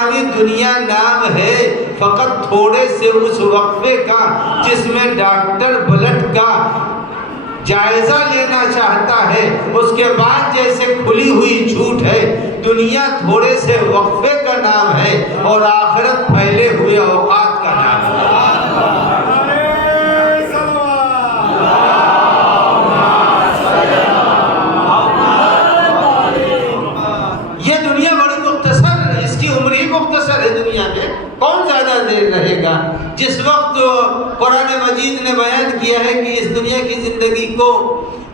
نامی دنیا نام ہے فقط تھوڑے سے اس وقفے کا جس میں ڈاکٹر بلڈ کا جائزہ لینا چاہتا ہے، اس کے بعد جیسے کھلی ہوئی جھوٹ ہے۔ دنیا تھوڑے سے وقفے کا نام ہے اور آخرت پھیلے ہوئے اوقات کا نام ہے۔ یہ دنیا بڑی مختصر ہے، اس کی عمر ہی مختصر ہے۔ دنیا میں کون زیادہ دیر رہے گا؟ جس وقت قرآن مجید نے بیان کیا ہے کہ اس دنیا کی زندگی کو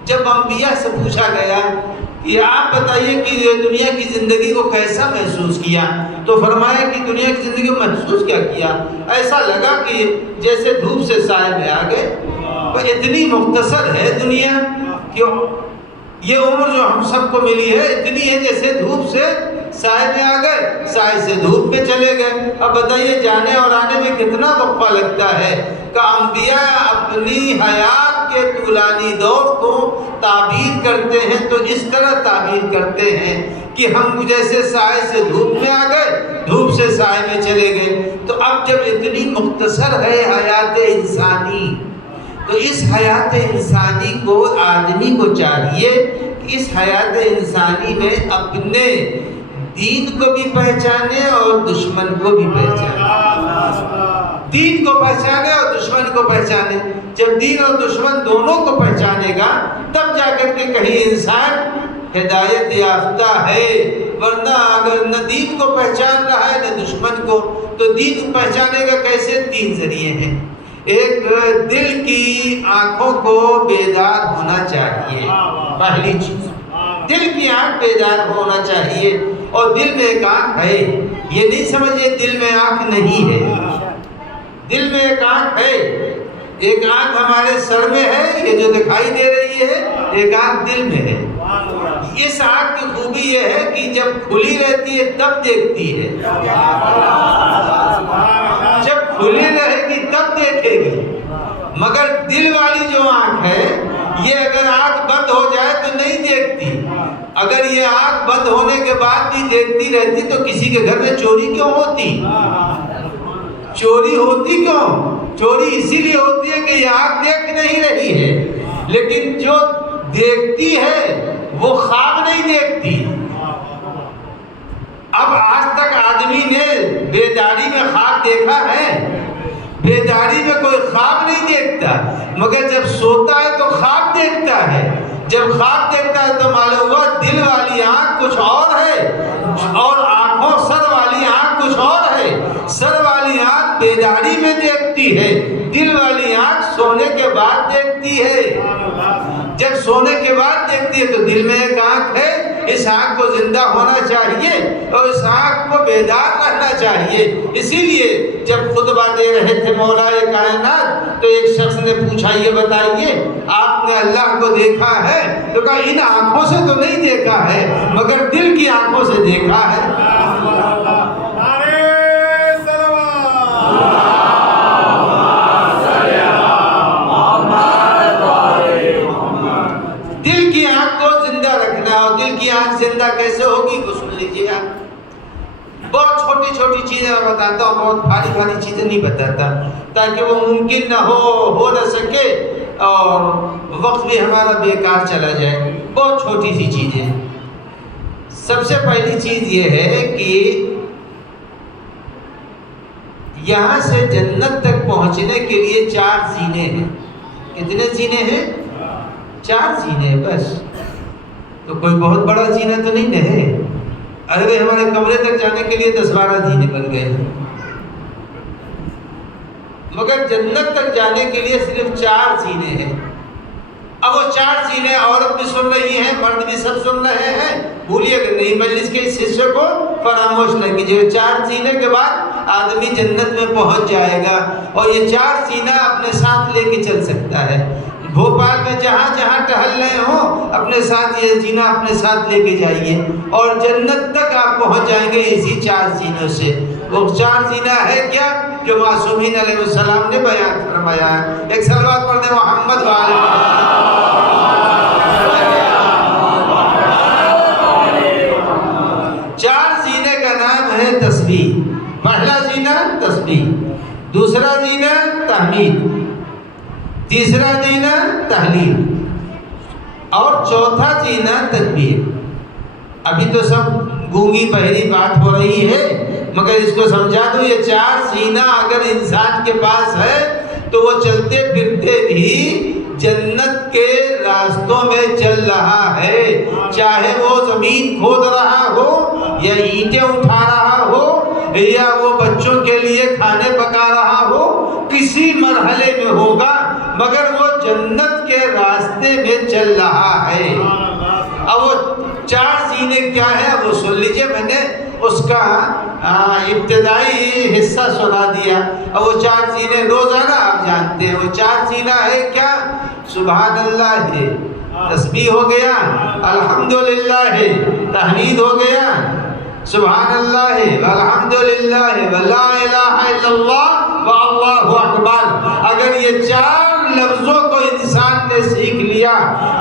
جب انبیاء سے پوچھا گیا کہ آپ بتائیے کہ یہ دنیا کی زندگی کو کیسا محسوس کیا، تو فرمایا کہ دنیا کی زندگی کو محسوس کیا کیا، ایسا لگا کہ جیسے دھوپ سے سائے میں آ گئے۔ اتنی مختصر ہے دنیا کہ یہ عمر جو ہم سب کو ملی ہے اتنی ہے جیسے دھوپ سے سائے میں آ گئے، سائے سے دھوپ میں چلے گئے۔ اب بتائیے جانے اور آنے میں کتنا وقفہ لگتا ہے کہ انبیاء اپنی حیات کے طولانی دور کو تعبیر کرتے ہیں تو اس طرح تعبیر کرتے ہیں کہ ہم جیسے سائے سے دھوپ میں آ گئے، دھوپ سے سائے میں چلے گئے۔ تو اب جب اتنی مختصر ہے حیات انسانی، تو اس حیات انسانی کو آدمی کو چاہیے کہ اس حیات انسانی میں اپنے دین کو بھی پہچانے اور دشمن کو بھی پہچانے، دین کو پہچانے اور دشمن کو پہچانے۔ جب دین اور دشمن دونوں کو پہچانے گا تب جا کر کے کہیں انسان ہدایت یافتہ ہے، ورنہ اگر نہ دین کو پہچان رہا ہے نہ دشمن کو، تو دین پہچانے کا کیسے؟ تین ذریعے ہیں۔ ایک دل کی آنکھوں کو بیدار ہونا چاہیے، پہلی چیز دل کی آنکھ بیدار ہونا چاہیے۔ اور دل میں ایک آنکھ ہے، یہ نہیں سمجھے دل میں آنکھ نہیں ہے، دل میں ایک آنکھ ہے۔ ایک آنکھ ہمارے سر میں ہے، یہ جو دکھائی دے رہی ہے، ایک آنکھ دل میں ہے۔ اس آنکھ کی خوبی یہ ہے کہ جب کھلی رہتی ہے تب دیکھتی ہے، جب کھلی رہے گی تب دیکھے گی۔ مگر دل والی جو آنکھ ہے، یہ اگر آنکھ بند ہو جائے تو نہیں دیکھتی۔ اگر یہ آنکھ بند ہونے کے بعد بھی دیکھتی رہتی تو کسی کے گھر میں چوری کیوں ہوتی؟ چوری ہوتی کیوں؟ چوری اسی لیے ہوتی ہے کہ یہ آنکھ دیکھ نہیں رہی ہے، لیکن جو دیکھتی ہے وہ خواب نہیں دیکھتی۔ اب آج تک آدمی نے بیداری میں خواب دیکھا ہے؟ بیداری میں کوئی خواب نہیں دیکھتا، مگر جب سوتا ہے تو خواب دیکھتا ہے۔ جب خواب دیکھتا ہے تو معلوم ہوا دل والی آنکھ کچھ اور ہے اور آنکھوں سر والی آنکھ کچھ اور ہے۔ سر والی آنکھ بیداری میں دیکھتی ہے، دل والی آنکھ سونے کے بعد دیکھتی ہے۔ جب سونے کے بعد دیکھتی ہے تو دل میں ایک آنکھ ہے، اس آنکھ کو زندہ ہونا چاہیے اور اس آنکھ کو بیدار رہنا چاہیے۔ اسی لیے جب خطبہ دے رہے تھے مولا کائنات تو ایک شخص نے پوچھا یہ بتائیے آپ نے اللہ کو دیکھا ہے؟ تو کہا ان آنکھوں سے تو نہیں دیکھا ہے مگر دل کی آنکھوں سے دیکھا ہے۔ دل کی آنکھ کو زندہ رکھنا، اور دل کی آنکھ زندہ کیسے ہوگی وہ سن لیجیے آپ۔ بہت چھوٹی چھوٹی چیزیں میں بتاتا ہوں، بہت بھاری بھاری چیزیں نہیں بتاتا تاکہ وہ ممکن نہ ہو نہ سکے اور وقت بھی ہمارا بیکار چلا جائے۔ بہت چھوٹی سی چیزیں۔ سب سے پہلی چیز یہ ہے کہ یہاں سے جنت تک پہنچنے کے لیے 4 زینے ہیں۔ کتنے زینے ہیں؟ 4 زینے بس۔ تو کوئی بہت بڑا زینہ تو نہیں ہے۔ ارے بھائی ہمارے کمرے تک جانے کے لیے 10-12 زینے بن گئے ہیں، مگر جنت تک جانے کے لیے صرف 4 زینے ہیں۔ اب وہ 4 زینے عورت بھی سن رہی ہیں، مرد بھی سب سن رہے ہیں، بھولیے کہ نہیں مجلس کے اس حصے کو فراموش نہ کیجیے۔ 4 زینے کے بعد آدمی جنت میں پہنچ جائے گا اور یہ 4 زینہ اپنے ساتھ لے کے چل سکتا ہے۔ بھوپال میں جہاں جہاں ٹہل رہے ہوں اپنے ساتھ یہ زینہ اپنے ساتھ لے کے جائیے اور جنت تک آپ پہنچ جائیں گے اسی 4 زینوں سے۔ وہ 4 زینہ ہے کیا جو معصومین علیہ السلام نے بیان فرمایا ہے۔ ایک صلوات پڑھ دیں محمد وآلہ محمد۔ 4 زینے کا نام ہے تسبیح۔ تسبیح. پہلا زینہ تسبیح، دوسرا زینہ تحمید، تیسرا زینہ تحلیل اور چوتھا زینہ تکبیر. ابھی تو سب گونگی بہری بات ہو رہی ہے، مگر اس کو سمجھا دو، یہ چار زینہ اگر انسان کے پاس ہے تو وہ چلتے پھرتے بھی جنت کے راستوں میں چل رہا ہے. چاہے وہ زمین کھود رہا ہو یا اینٹیں اٹھا رہا ہو یا وہ بچوں کے لیے کھانے پکا رہا ہو، کسی مرحلے میں ہوگا مگر وہ جنت کے راستے میں چل رہا ہے. اب وہ چار زینے کیا ہے وہ سن لیجئے، میں نے اس کا ابتدائی حصہ سنا دیا. اب وہ چار زینے روزانہ آپ جانتے ہیں، وہ چار زینہ ہے کیا؟ سبحان اللہ ہے، تسبیح ہو گیا، الحمدللہ ہے، تحمید ہو گیا، سبحان اللہ ہے، الحمدللہ ہے، ولا الہ الا اللہ واللہ اکبر. اگر یہ چار لفظوں کو انسان نے سیکھ لیا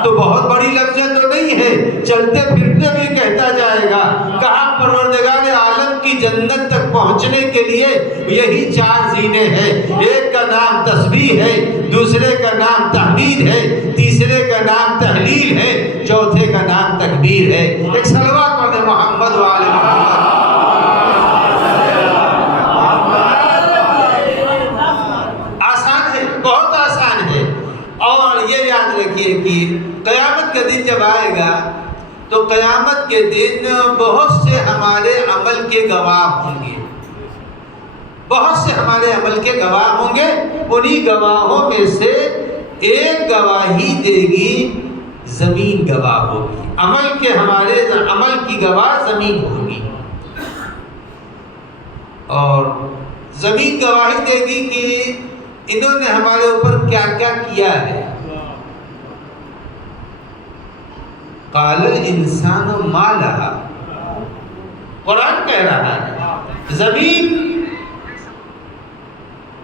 تو بہت بڑی لفظیں تو نہیں ہے، چلتے پھرتے بھی کہتا جائے گا. کہا پروردگار عالم کی جنت تک پہنچنے کے لیے یہی چار زینے ہیں. ایک کا نام تسبیح ہے، دوسرے کا نام تحمید ہے، تیسرے کا نام تحلیل ہے، چوتھے کا نام تکبیر ہے. ایک صلوات پڑھیں محمد وآل محمد. اور یہ یاد رکھیے کہ قیامت کا دن جب آئے گا تو قیامت کے دن بہت سے ہمارے عمل کے گواہ ہوں گے، بہت سے ہمارے عمل کے گواہ ہوں گے. انہی گواہوں میں سے ایک گواہی دے گی زمین گواہ ہوگی. ہمارے عمل کی گواہ زمین ہوگی، اور زمین گواہی دے گی کہ انہوں نے ہمارے اوپر کیا کیا کیا ہے. قال الانسان ما لہا، قرآن کہہ رہا ہے زمین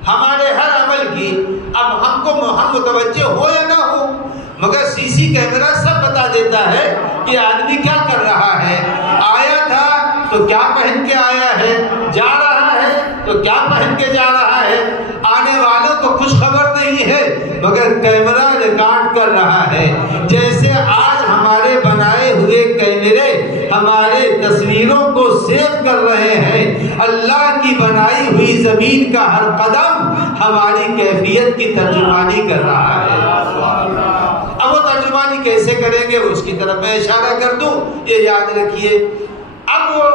ہمارے ہر عمل کی، اب ہم متوجہ ہو یا نہ ہو مگر سی سی کیمرہ سب بتا دیتا ہے کہ آدمی کیا کر رہا ہے. آیا تھا تو کیا پہن کے آیا ہے، جا رہا ہے تو کیا پہن کے جا رہا ہے. آنے والوں کو کچھ خبر نہیں ہے مگر کیمرہ ریکارڈ کر رہا ہے. جیسے آج ہمارے بنائے ہوئے کیمرے ہمارے تصویروں کو سیو کر رہے ہیں، اللہ کی بنائی ہوئی زمین کا ہر قدم ہماری کیفیت کی ترجمانی کر رہا ہے. اب وہ ترجمانی کیسے کریں گے اس کی طرف میں اشارہ کر دوں، یہ یاد رکھیے. اب وہ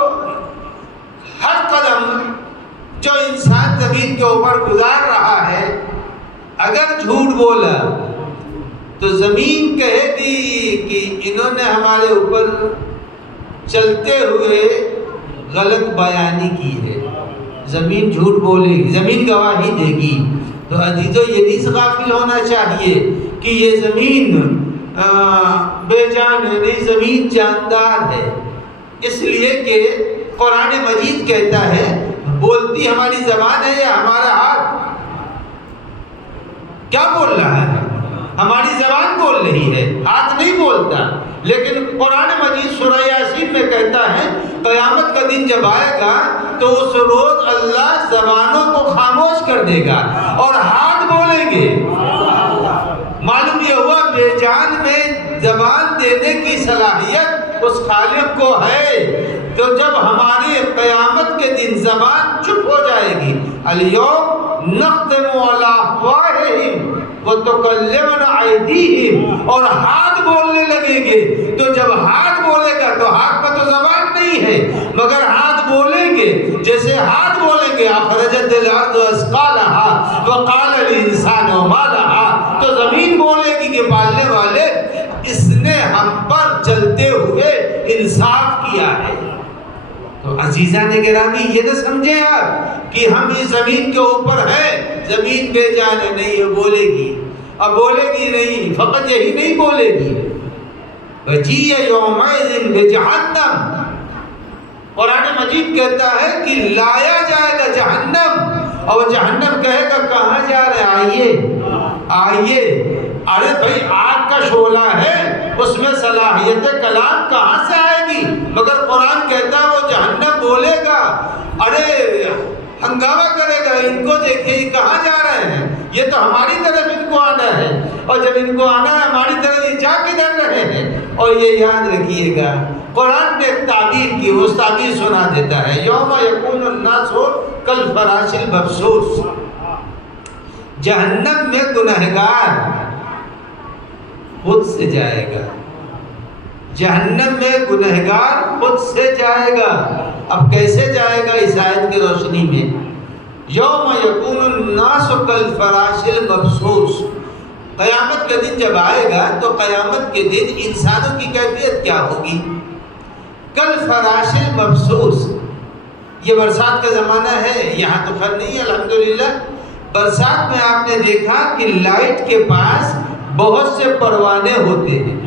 ہر قدم جو انسان زمین کے اوپر گزار رہا ہے اگر جھوٹ بولا تو زمین کہے گی کہ انہوں نے ہمارے اوپر چلتے ہوئے غلط بیانی کی ہے. زمین جھوٹ بولے گی، زمین گواہی دے گی. تو عزیزو یہ نہیں غافل ہونا چاہیے کہ یہ زمین بے جان ہے، نہیں، زمین جاندار ہے. اس لیے کہ قرآن مجید کہتا ہے بولتی ہماری زبان ہے یا ہمارا ہاتھ؟ کیا بول رہا ہے؟ ہماری زبان بول رہی ہے، ہاتھ نہیں بولتا. لیکن قرآن مجید سورہ یاسین میں کہتا ہے قیامت کا دن جب آئے گا تو اس روز اللہ زبانوں کو خاموش کر دے گا اور ہاتھ بولیں گے. معلوم یہ ہوا بے جان میں زبان دینے کی صلاحیت اس خالق کو ہے. تو جب ہماری قیامت کے دن زبان چپ ہو جائے گی، الیوم نختم علی افواہہم وتکلمنا ایدیہم، اور ہاتھ بولنے لگیں گے. تو جب ہاتھ بولے گا تو ہاتھ میں تو زبان نہیں ہے مگر ہاتھ بولیں گے. جیسے ہاتھ بولیں گے اخرجت الارض اثقالہا وقال الانسان ما لہا، تو زمین بولے گی کہ پالنے والے اس نے ہم پر چلتے ہوئے انصاف کیا ہے. تو عزیزان گرامی یہ نہ سمجھیں آپ کہ ہم اس زمین کے اوپر ہیں، زمین بے جان ہے، نہیں، وہ بولے گی. اب بولے گی نہیں، فقط یہی نہیں بولے گی، وَجِيَ يَوْمَئِذٍ بِجَهَنَّمَ. قرآن مجید کہتا ہے کہ لایا جائے گا جہنم، اور جہنم کہے گا کہاں جا رہے ہیں، آئیے آئیے. ارے بھائی آگ کا شعلہ ہے، اس میں صلاحیت کلام کہاں سے آئے گی؟ مگر قرآن کہتا ہے وہ جہنم بولے گا، ارے ہنگامہ کرے گا، ان کو دیکھیں یہ کہاں جا رہے ہیں، یہ تو ہماری طرف ان کو آنا ہے، اور جب ان کو آنا ہے ہماری طرف یہ جا کدھر رہے ہیں؟ اور یہ یاد رکھیے گا قرآن نے ایک تعبیر کی، وہ تعبیر سنا دیتا ہے، یوم یکون الناس کالفراش المبثوث، جہنم میں گنہگار خود سے جائے گا، جہنم میں گنہگار خود سے جائے گا۔ اب کیسے جائے گا؟ اس آیت کی روشنی میں، یوم یکون الناس کالفراش المبثوث، قیامت کا دن جب آئے گا تو قیامت کے دن انسانوں کی کیفیت کیا ہوگی؟ کالفراش المبثوث، یہ برسات کا زمانہ ہے، یہاں تو خیر نہیں ہے الحمدللہ، برسات میں آپ نے دیکھا کہ لائٹ کے پاس بہت سے پروانے ہوتے ہیں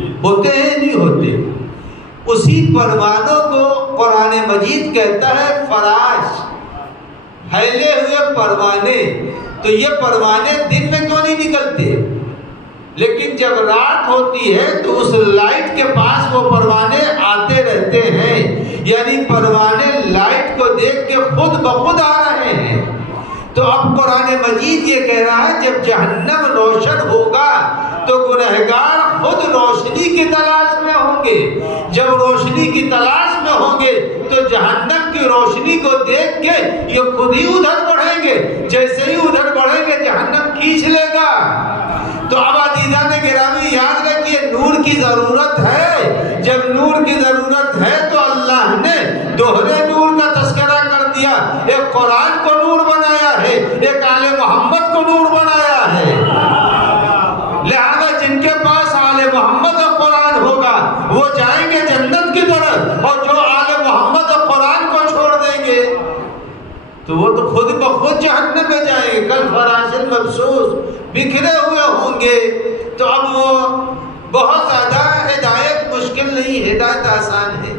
نہیں ہوتے، اسی پروانوں کو قرآن مجید کہتا ہے فراش، پھیلے ہوئے پروانے۔ تو یہ پروانے دن میں کیوں نہیں نکلتے؟ لیکن جب رات ہوتی ہے تو اس لائٹ کے پاس وہ پروانے آتے رہتے ہیں، یعنی پروانے لائٹ کو دیکھ کے خود بخود آ رہے ہیں۔ تو اب قرآن مجید یہ کہہ رہا ہے جب جہنم روشن ہوگا تو گنہگار خود روشنی کی تلاش میں ہوں گے، جب روشنی کی تلاش میں ہوں گے تو جہنم کی روشنی کو دیکھ کے یہ خود ہی ادھر بڑھیں گے، جیسے ہی ادھر بڑھیں گے جہنم کھینچ لے گا۔ تو اب عزیزان گرامی یاد رکھیے نور کی ضرورت ہے، جب نور کی ضرورت ہے تو اللہ نے دوہرے نور کا تذکرہ کر دیا، ایک قرآن کو نور بنایا ہے، ایک آل محمد کو نور بنایا ہے۔ لہذا جن کے پاس آل محمد اور قرآن ہوگا وہ جائیں گے جنت کی طرف، اور جو آل محمد اور قرآن کو چھوڑ دیں گے تو وہ تو خود بخود جہنم میں جائیں گے، کالفراش المبثوث، بکھرے ہوئے ہوں گے۔ تو اب وہ بہت زیادہ ہدایت مشکل نہیں، ہدایت آسان ہے،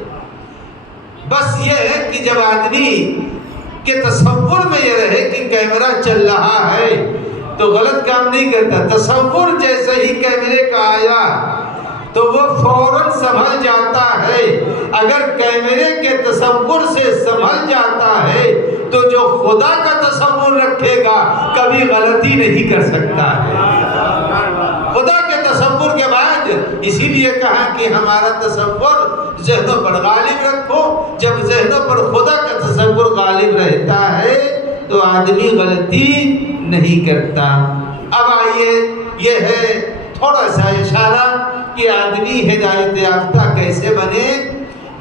بس یہ ہے کہ جب آدمی کے تصور میں یہ رہے کہ کیمرہ چل رہا ہے تو غلط کام نہیں کرتا، تصور جیسے ہی کیمرے کا آیا تو وہ فوراً سنبھل جاتا ہے، اگر کیمرے کے تصور سے سنبھل جاتا ہے تو جو خدا کا تصور رکھے گا کبھی غلطی نہیں کر سکتا ہے۔ خدا کے تصور کے بعد اسی لیے کہا کہ ہمارا تصور ذہنوں پر غالب رکھو، جب ذہنوں پر خدا کا تصور غالب رہتا ہے تو آدمی غلطی نہیں کرتا۔ اب آئیے یہ ہے تھوڑا سا اشارہ کہ آدمی ہدایت یافتہ کیسے بنے،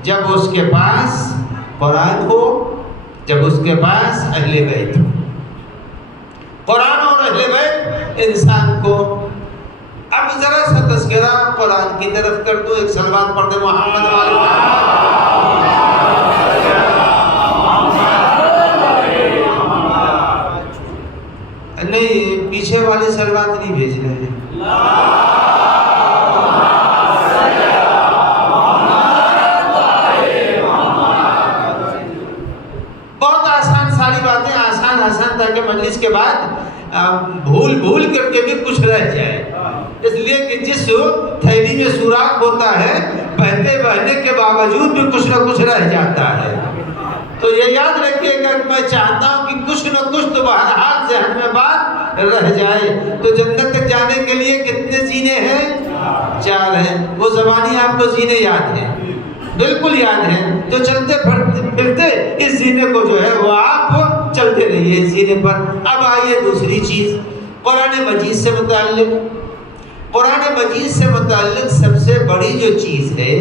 جب اس کے پاس قرآن ہو، جب اس کے پاس اہل بیت ہو۔ قرآن اور اہل بیت انسان کو، اب ذرا سا تذکرہ قرآن کی طرف کر دو، ایک صلوات پڑھ دے محمد نہیں، پیچھے والے صلوات نہیں بھیج رہے ہیں۔ بہت آسان ساری باتیں، آسان تاکہ مجلس کے بعد بھول کر کے بھی کچھ رہ جائے، اس لیے کہ جس تھیلی میں سوراخ ہوتا ہے بہنے کے باوجود بھی کچھ نہ کچھ رہ جاتا ہے۔ تو یہ یاد رکھیے گا کہ میں چاہتا ہوں کہ کچھ نہ کچھ تو بہرحال ذہن میں بات رہ جائے۔ تو جنت تک جانے کے لیے کتنے زینے ہیں؟ 4 ہیں۔ وہ زبانی آپ کو زینے یاد ہیں، بالکل یاد ہیں، جو چلتے پھرتے اس زینے کو جو ہے وہ آپ چلتے رہیے اس زینے پر۔ اب آئیے دوسری چیز قرآن مجید سے متعلق، قرآن مجید سے متعلق سب سے بڑی جو چیز ہے،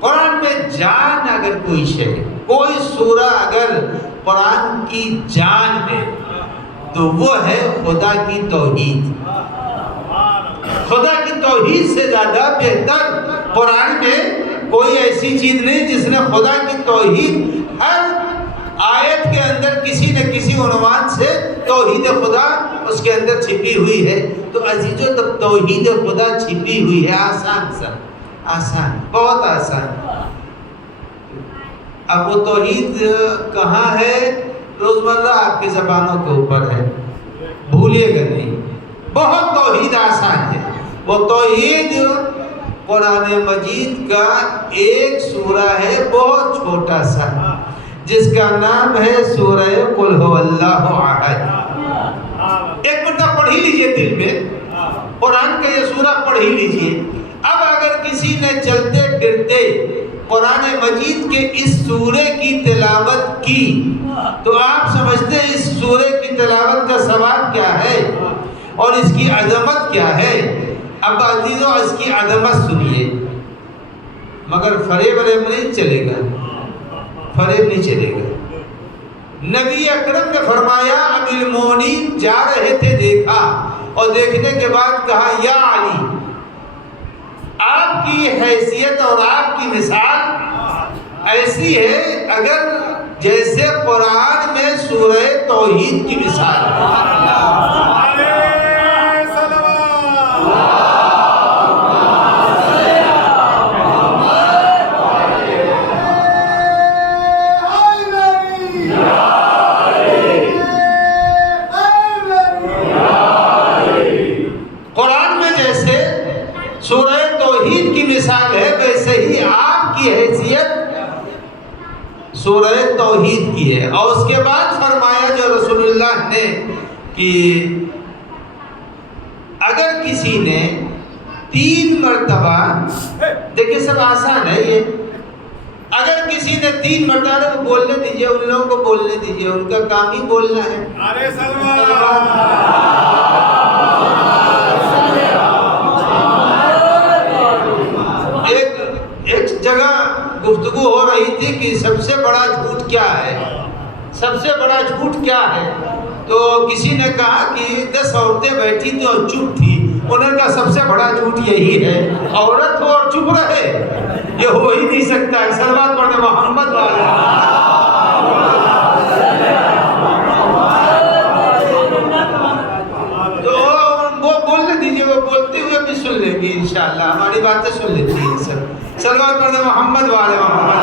قرآن میں جان اگر کوئی شے، کوئی سورہ اگر قرآن کی جان ہے تو وہ ہے خدا کی توحید۔ خدا کی توحید سے زیادہ بہتر قرآن میں کوئی ایسی چیز نہیں جس نے خدا کی توحید، ہر آیت کے اندر کسی نہ کسی عنوان سے توحید خدا اس کے اندر چھپی ہوئی ہے۔ تو عزیزو تب توحید خدا چھپی ہوئی ہے، آسان، بہت آسان۔ اب وہ توحید کہاں ہے؟ روزمرہ آپ کی زبانوں کے اوپر ہے، بھولیے گا نہیں۔ بہت توحید آسان ہے، وہ توحید قرآن مجید کا ایک سورہ ہے بہت چھوٹا سا، جس کا نام ہے سورہ قل هو اللہ احد۔ ایک مرتبہ پڑھ ہی لیجئے دل میں، قرآن کا یہ سورہ پڑھ ہی لیجئے۔ اب اگر کسی نے چلتے پھرتے قرآن مجید کے اس سورے کی تلاوت کی تو آپ سمجھتے ہیں اس سورے کی تلاوت کا ثواب کیا ہے اور اس کی عظمت کیا ہے۔ اب عزیزو اس کی عظمت سنیے، مگر فریب نہیں چلے گا، فریب نہیں چلے گا۔ نبی اکرم نے فرمایا امیر المومنین جا رہے تھے، دیکھا اور دیکھنے کے بعد کہا یا علی، آپ کی حیثیت اور آپ کی مثال ایسی ہے اگر جیسے قرآن میں سورہ توحید کی مثال ہے۔ مثال ہے ویسے ہی آپ کی حیثیت سورہ توحید کی ہے۔ اور اس کے بعد فرمایا جو رسول اللہ نے کہ اگر کسی نے 3 مرتبہ، دیکھیں سب آسان ہے یہ، اگر کسی نے 3 مرتبہ بولنے دیجئے، ان لوگوں کو بولنے دیجئے، ان کا کام ہی بولنا ہے۔ ایک جگہ گفتگو ہو رہی تھی کہ سب سے بڑا جھوٹ کیا ہے، سب سے بڑا جھوٹ کیا ہے، تو کسی نے کہا کہ 10 عورتیں بیٹھی تھی اور چپ تھی، انہوں نے کہا سب سے بڑا جھوٹ یہی ہے، عورت ہو اور چپ رہے، یہ ہو ہی نہیں سکتا۔ صلوات پڑھنے محمد والے۔ تو وہ بولنے دیجیے، وہ بولتے ہوئے بھی سن لیں گے انشاءاللہ، ہماری باتیں سن لیتی ہیں سب۔ صلوات پڑھنے محمد والے محمد۔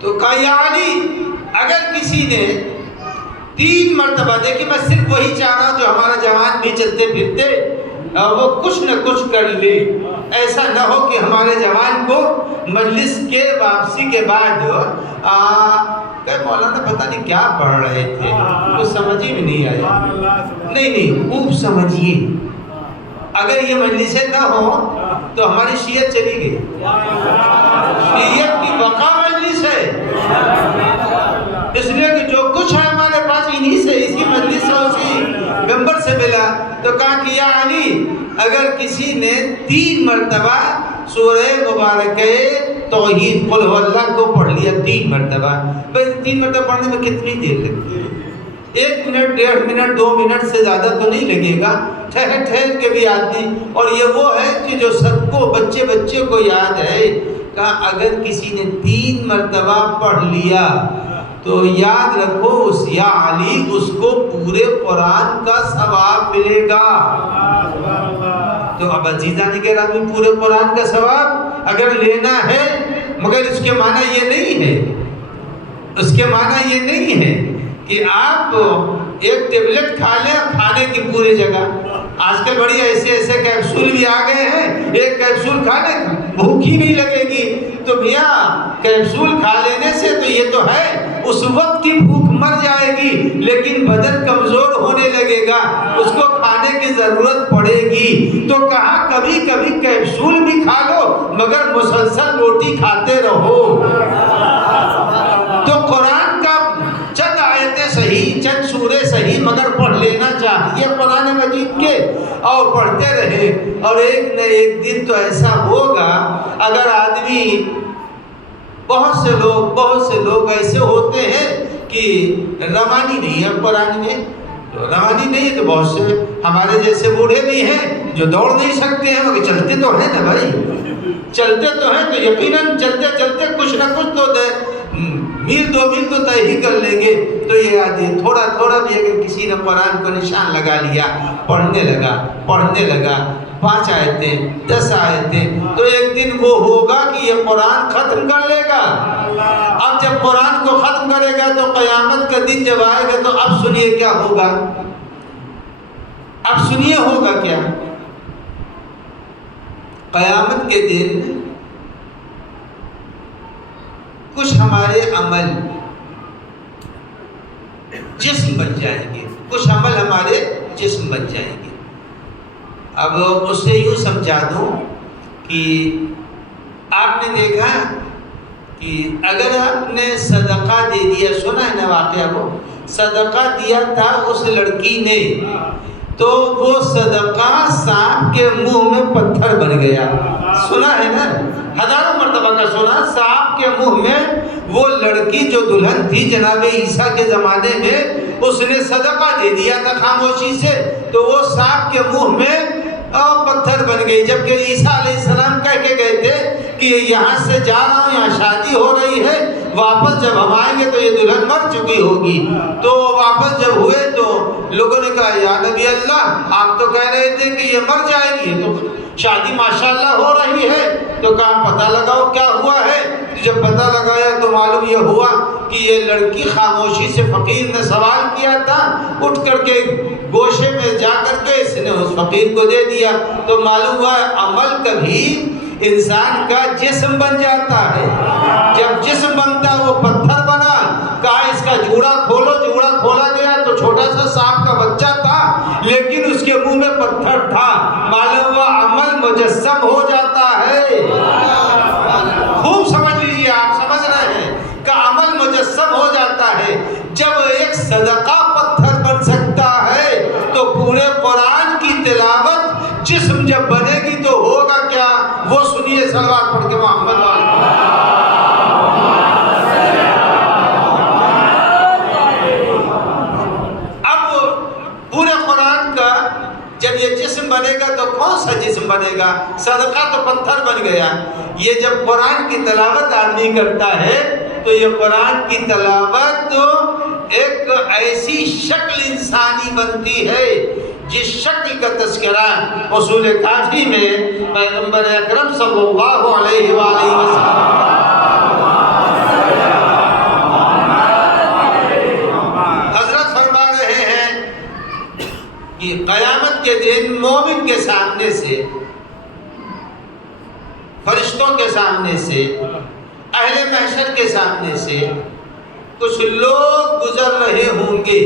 تو کہا یا علی، اگر کسی نے 3 مرتبہ، دیکھیں میں صرف وہی چاہ رہا ہوں جو ہمارا جوان بھی چلتے پھرتے وہ کچھ نہ کچھ کر لے، ایسا نہ ہو کہ ہمارے جوان کو مجلس کے واپسی کے بعد کہ مولانا پتہ نہیں کیا پڑھ رہے تھے، کچھ سمجھ ہی بھی نہیں آیا۔ نہیں خوب سمجھیے، اگر یہ مجلسیں نہ ہوں تو ہماری شیعت چلی گئی۔ شیعت کی بقا مجلس ہے، اس لیے کہ جو کچھ ہے ہمارے پاس انہی سے، اسی مجلس سے، اسی ممبر سے ملا۔ تو کہا کہ یا علی، اگر کسی نے 3 مرتبہ سورہ مبارکہ توحید قل هو اللہ کو پڑھ لیا 3 مرتبہ، بس 3 مرتبہ پڑھنے میں کتنی دیر لگتی ہے؟ 1 منٹ، 1.5 منٹ، 2 منٹ سے زیادہ تو نہیں لگے گا، ٹھہر کے بھی آدمی۔ اور یہ وہ ہے کہ جو سب کو بچے کو یاد ہے، کہ اگر کسی نے 3 مرتبہ پڑھ لیا تو یاد رکھو اس یا علی اس کو پورے قرآن کا ثواب ملے گا۔ تو اب عزیزان گرامی، پورے قرآن کا ثواب اگر لینا ہے، مگر اس کے معنی یہ نہیں ہے، اس کے معنی یہ نہیں ہے کہ آپ ایک ٹیبلٹ کھا لیں کھانے کی پوری جگہ۔ آج کل بڑی ایسے کیپسول بھی آ گئے ہیں، ایک کیپسول کھانے بھوک ہی نہیں لگے گی۔ تو میاں کیپسول کھا لینے سے تو یہ تو ہے اس وقت کی بھوک مر جائے گی، لیکن بدن کمزور ہونے لگے گا، اس کو کھانے کی ضرورت پڑے گی۔ تو کہا کبھی کبھی کیپسول بھی کھا لو مگر مسلسل روٹی کھاتے رہو۔ تو قرآن کا چند آیتیں صحیح، چند سورے صحیح، مگر پڑھ لینا چاہیے قرآن مجید کے، اور پڑھتے رہے۔ اور ایک نہ ایک دن تو ایسا ہوگا، اگر آدمی، بہت سے لوگ ایسے ہوتے ہیں کہ روانی نہیں ہے قرآن میں، روانی نہیں ہے، تو بہت سے ہمارے جیسے بوڑھے بھی ہیں جو دوڑ نہیں سکتے ہیں، مگر چلتے تو ہیں نا بھائی، چلتے تو ہیں، تو یقیناً چلتے چلتے کچھ نہ کچھ تو میل 2 میل تو طے ہی کر لیں گے۔ تو یہ آدمی تھوڑا بھی اگر کسی نے قرآن کو نشان لگا لیا، پڑھنے لگا 5 آیتیں 10 آیتیں، تو ایک دن وہ ہوگا کہ یہ قرآن ختم کر لے گا۔ اب جب قرآن کو ختم کرے گا تو قیامت کا دن جب آئے گا تو اب سنیے کیا ہوگا۔ اب سنیے ہوگا کیا؟ قیامت کے دن کچھ ہمارے عمل جسم بن جائیں گے، کچھ عمل ہمارے جسم بن جائیں گے۔ اب اس سے یوں سمجھا دوں کہ آپ نے دیکھا کہ اگر آپ نے صدقہ دے دیا، سنا ہے نا واقعہ، وہ صدقہ دیا تھا اس لڑکی نے، تو وہ صدقہ سانپ کے منہ میں پتھر بن گیا، سنا ہے نا، ہزاروں مرتبہ کا سنا، سانپ کے منہ میں وہ لڑکی جو دلہن تھی جناب عیسیٰ کے زمانے میں، اس نے صدقہ دے دیا تھا خاموشی سے، تو وہ سانپ کے منہ میں پتھر بن گئی، جبکہ عیسیٰ علیہ السلام کہہ کے گئے تھے کہ یہاں سے جا رہا ہوں، یہاں شادی ہو رہی ہے، واپس جب ہم آئیں گے تو یہ دلہن مر چکی ہوگی۔ تو واپس جب ہوئے تو لوگوں نے کہا یا نبی اللہ، آپ تو کہہ رہے تھے کہ یہ مر جائے گی، تو شادی ماشاءاللہ ہو رہی ہے، تو کہا پتہ لگاؤ کیا ہوا ہے۔ جب پتہ لگایا تو معلوم یہ ہوا کہ یہ لڑکی خاموشی سے فقیر نے سوال کیا تھا، اٹھ کر کے گوشے میں جا کر کے اس نے اس فقیر کو دے دیا۔ تو معلوم ہوا عمل کبھی انسان کا جسم بن جاتا ہے، جب جسم بنتا وہ پتھر بنا، کہا اس کا جوڑا کھولو، جوڑا کھولا گیا تو چھوٹا سا سانپ کا بچہ تھا، لیکن اس کے منہ میں پتھر تھا، معلوم ہوا عمل مجسم ہو جاتا ہے۔ خوب سمجھ لیجیے، آپ سمجھ رہے ہیں کہ عمل مجسم ہو جاتا ہے۔ جب ایک صدقہ پتھر بن سکتا ہے تو پورے قرآن کی تلاوت جسم جب بنے گی تو ہوگا کیا؟ وہ سنیے، صلوات پڑھ کے محمد اب پورے قرآن کا جب یہ جسم بنے گا تو کون سا جسم بنے گا؟ صدقہ تو پتھر بن گیا۔ یہ جب قرآن کی تلاوت آدمی کرتا ہے تو یہ قرآن کی تلاوت تو ایک ایسی شکل انسانی بنتی ہے جس شکل کا تذکرہ اصول کافی میں پیغمبر اکرم صلی اللہ علیہ وآلہ وسلم حضرت فرما رہے ہیں کہ قیامت کے دن مومن کے سامنے سے، فرشتوں کے سامنے سے، اہل محشر کے سامنے سے کچھ لوگ گزر رہے ہوں گے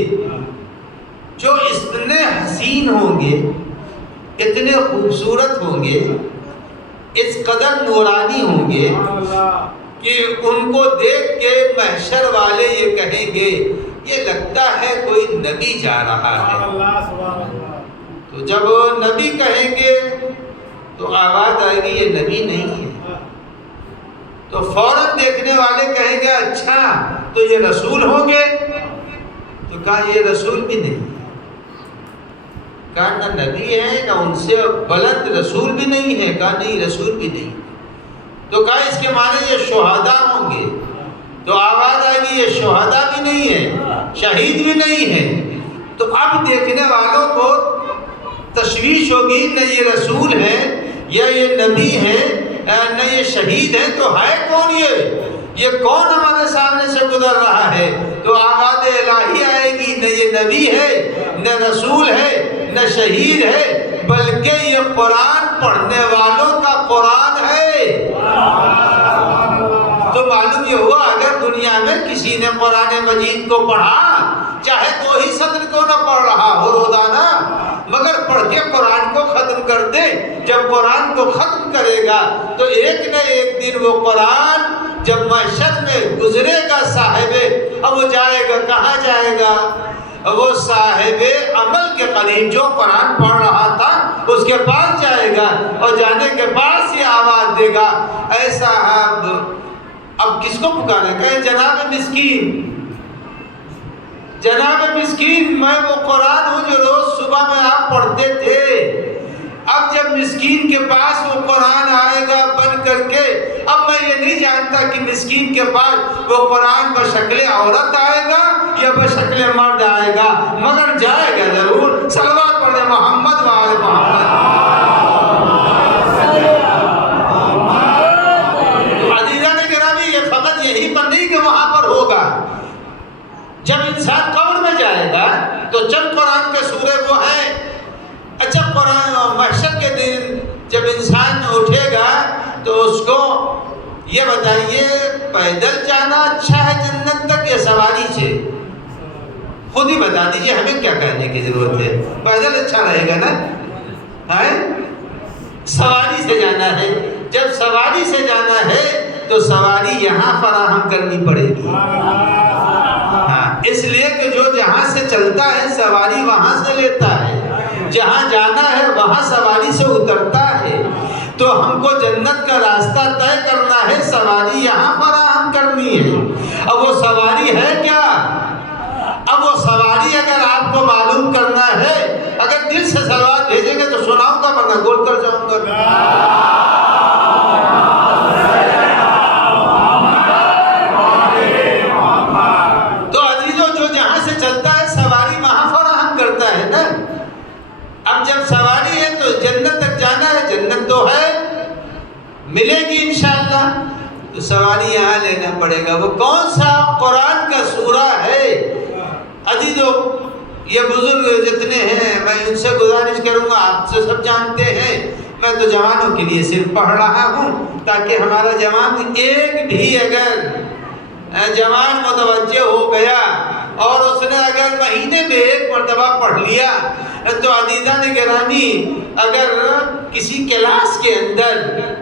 جو اتنے حسین ہوں گے، اتنے خوبصورت ہوں گے، اس قدر نورانی ہوں گے کہ ان کو دیکھ کے محشر والے یہ کہیں گے یہ لگتا ہے کوئی نبی جا رہا ہے۔ تو جب نبی کہیں گے تو آواز آئے گی یہ نبی نہیں ہے، تو فوراً دیکھنے والے کہیں گے اچھا تو یہ رسول ہوں گے، تو کہا یہ رسول بھی نہیں ہے، کہا نہ نبی ہے نہ ان سے بلند رسول بھی نہیں ہے، کہا نہیں رسول بھی نہیں، تو کہا اس کے معنی یہ شہداء ہوں گے، تو آواز آئے گی یہ شہداء بھی نہیں ہے، شہید بھی نہیں ہے۔ تو اب دیکھنے والوں کو تشویش ہوگی، نہ یہ رسول ہے یا یہ نبی ہے نہ یہ شہید ہے، تو ہے کون یہ کون ہمارے سامنے سے گزر رہا ہے؟ تو آواز الہی آئے گی نہ یہ نبی ہے نہ رسول ہے نہ شہید ہے، بلکہ یہ قرآن پڑھنے والوں کا قرآن ہے۔ تو معلوم یہ ہوا اگر دنیا میں کسی نے قرآن مجید کو پڑھا، چاہے 2 ہی سطر کیوں نہ پڑھ رہا ہو روزانہ، مگر پڑھ کے قرآن کو ختم کر دے، جب قرآن کو ختم کرے گا تو ایک نہ ایک دن وہ قرآن جب محشر میں گزرے گا صاحب، اب وہ جائے گا کہاں جائے گا؟ وہ صاحب عمل کے قریب جو قرآن پڑھ رہا تھا اس کے پاس جائے گا، اور جانے کے بعد یہ آواز دے گا اے صاحب، اب کس کو پکارے؟ کہے جناب مسکین، جناب مسکین، میں وہ قرآن ہوں جو روز صبح میں آپ پڑھتے تھے، اب جب مسکین کے پاس وہ قرآن آئے گا بن کر کے، اب میں یہ نہیں جانتا کہ مسکین کے پاس وہ قرآن بشکل عورت آئے گا یا بشکل مرد آئے گا، مگر جائے گا ضرور۔ صلوات پڑھے محمد وآل محمد۔ عزیزان گرامی، یہ فقط یہی پر نہیں کہ وہاں پر ہوگا، جب انسان قبر میں جائے گا تو چند قرآن کے سورے وہ ہیں انسان اٹھے گا تو اس کو یہ بتائیے پیدل جانا اچھا ہے جنت تک یا سواری سے؟ خود ہی بتا دیجئے، ہمیں کیا کہنے کی ضرورت ہے؟ پیدل اچھا رہے گا نا؟ سواری سے جانا ہے۔ جب سواری سے جانا ہے تو سواری یہاں فراہم کرنی پڑے گی، اس لیے کہ جو جہاں سے چلتا ہے سواری وہاں سے لیتا ہے، جہاں جانا ہے وہاں سواری سے اترتا ہے۔ تو ہم کو جنت کا راستہ طے کرنا ہے، سواری یہاں فراہم کرنی ہے۔ اب وہ سواری ہے کیا؟ اب وہ سواری اگر آپ کو معلوم کرنا ہے، اگر دل سے سوال بھیجیں گے تو سناؤں گا، ورنہ گول کر جاؤں گا۔ تو عزیزوں، جو جہاں سے چلتا ہے سواری وہاں فراہم کرتا ہے نا۔ اب جب سواری ہے تو جنت تک جانا ہے، جنت تو ہے، ملے گی انشاءاللہ، تو سواری یہاں لینا پڑے گا۔ وہ کون سا قرآن کا سورہ ہے؟ عزیزو، یہ بزرگ جتنے ہیں میں ان سے گزارش کروں گا، آپ سے سب جانتے ہیں، میں تو جوانوں کے لیے صرف پڑھ رہا ہوں تاکہ ہمارا جوان ایک بھی اگر جوان متوجہ ہو گیا اور اس نے اگر مہینے میں ایک مرتبہ پڑھ لیا تو عزیزان گرامی، اگر کسی کلاس کے اندر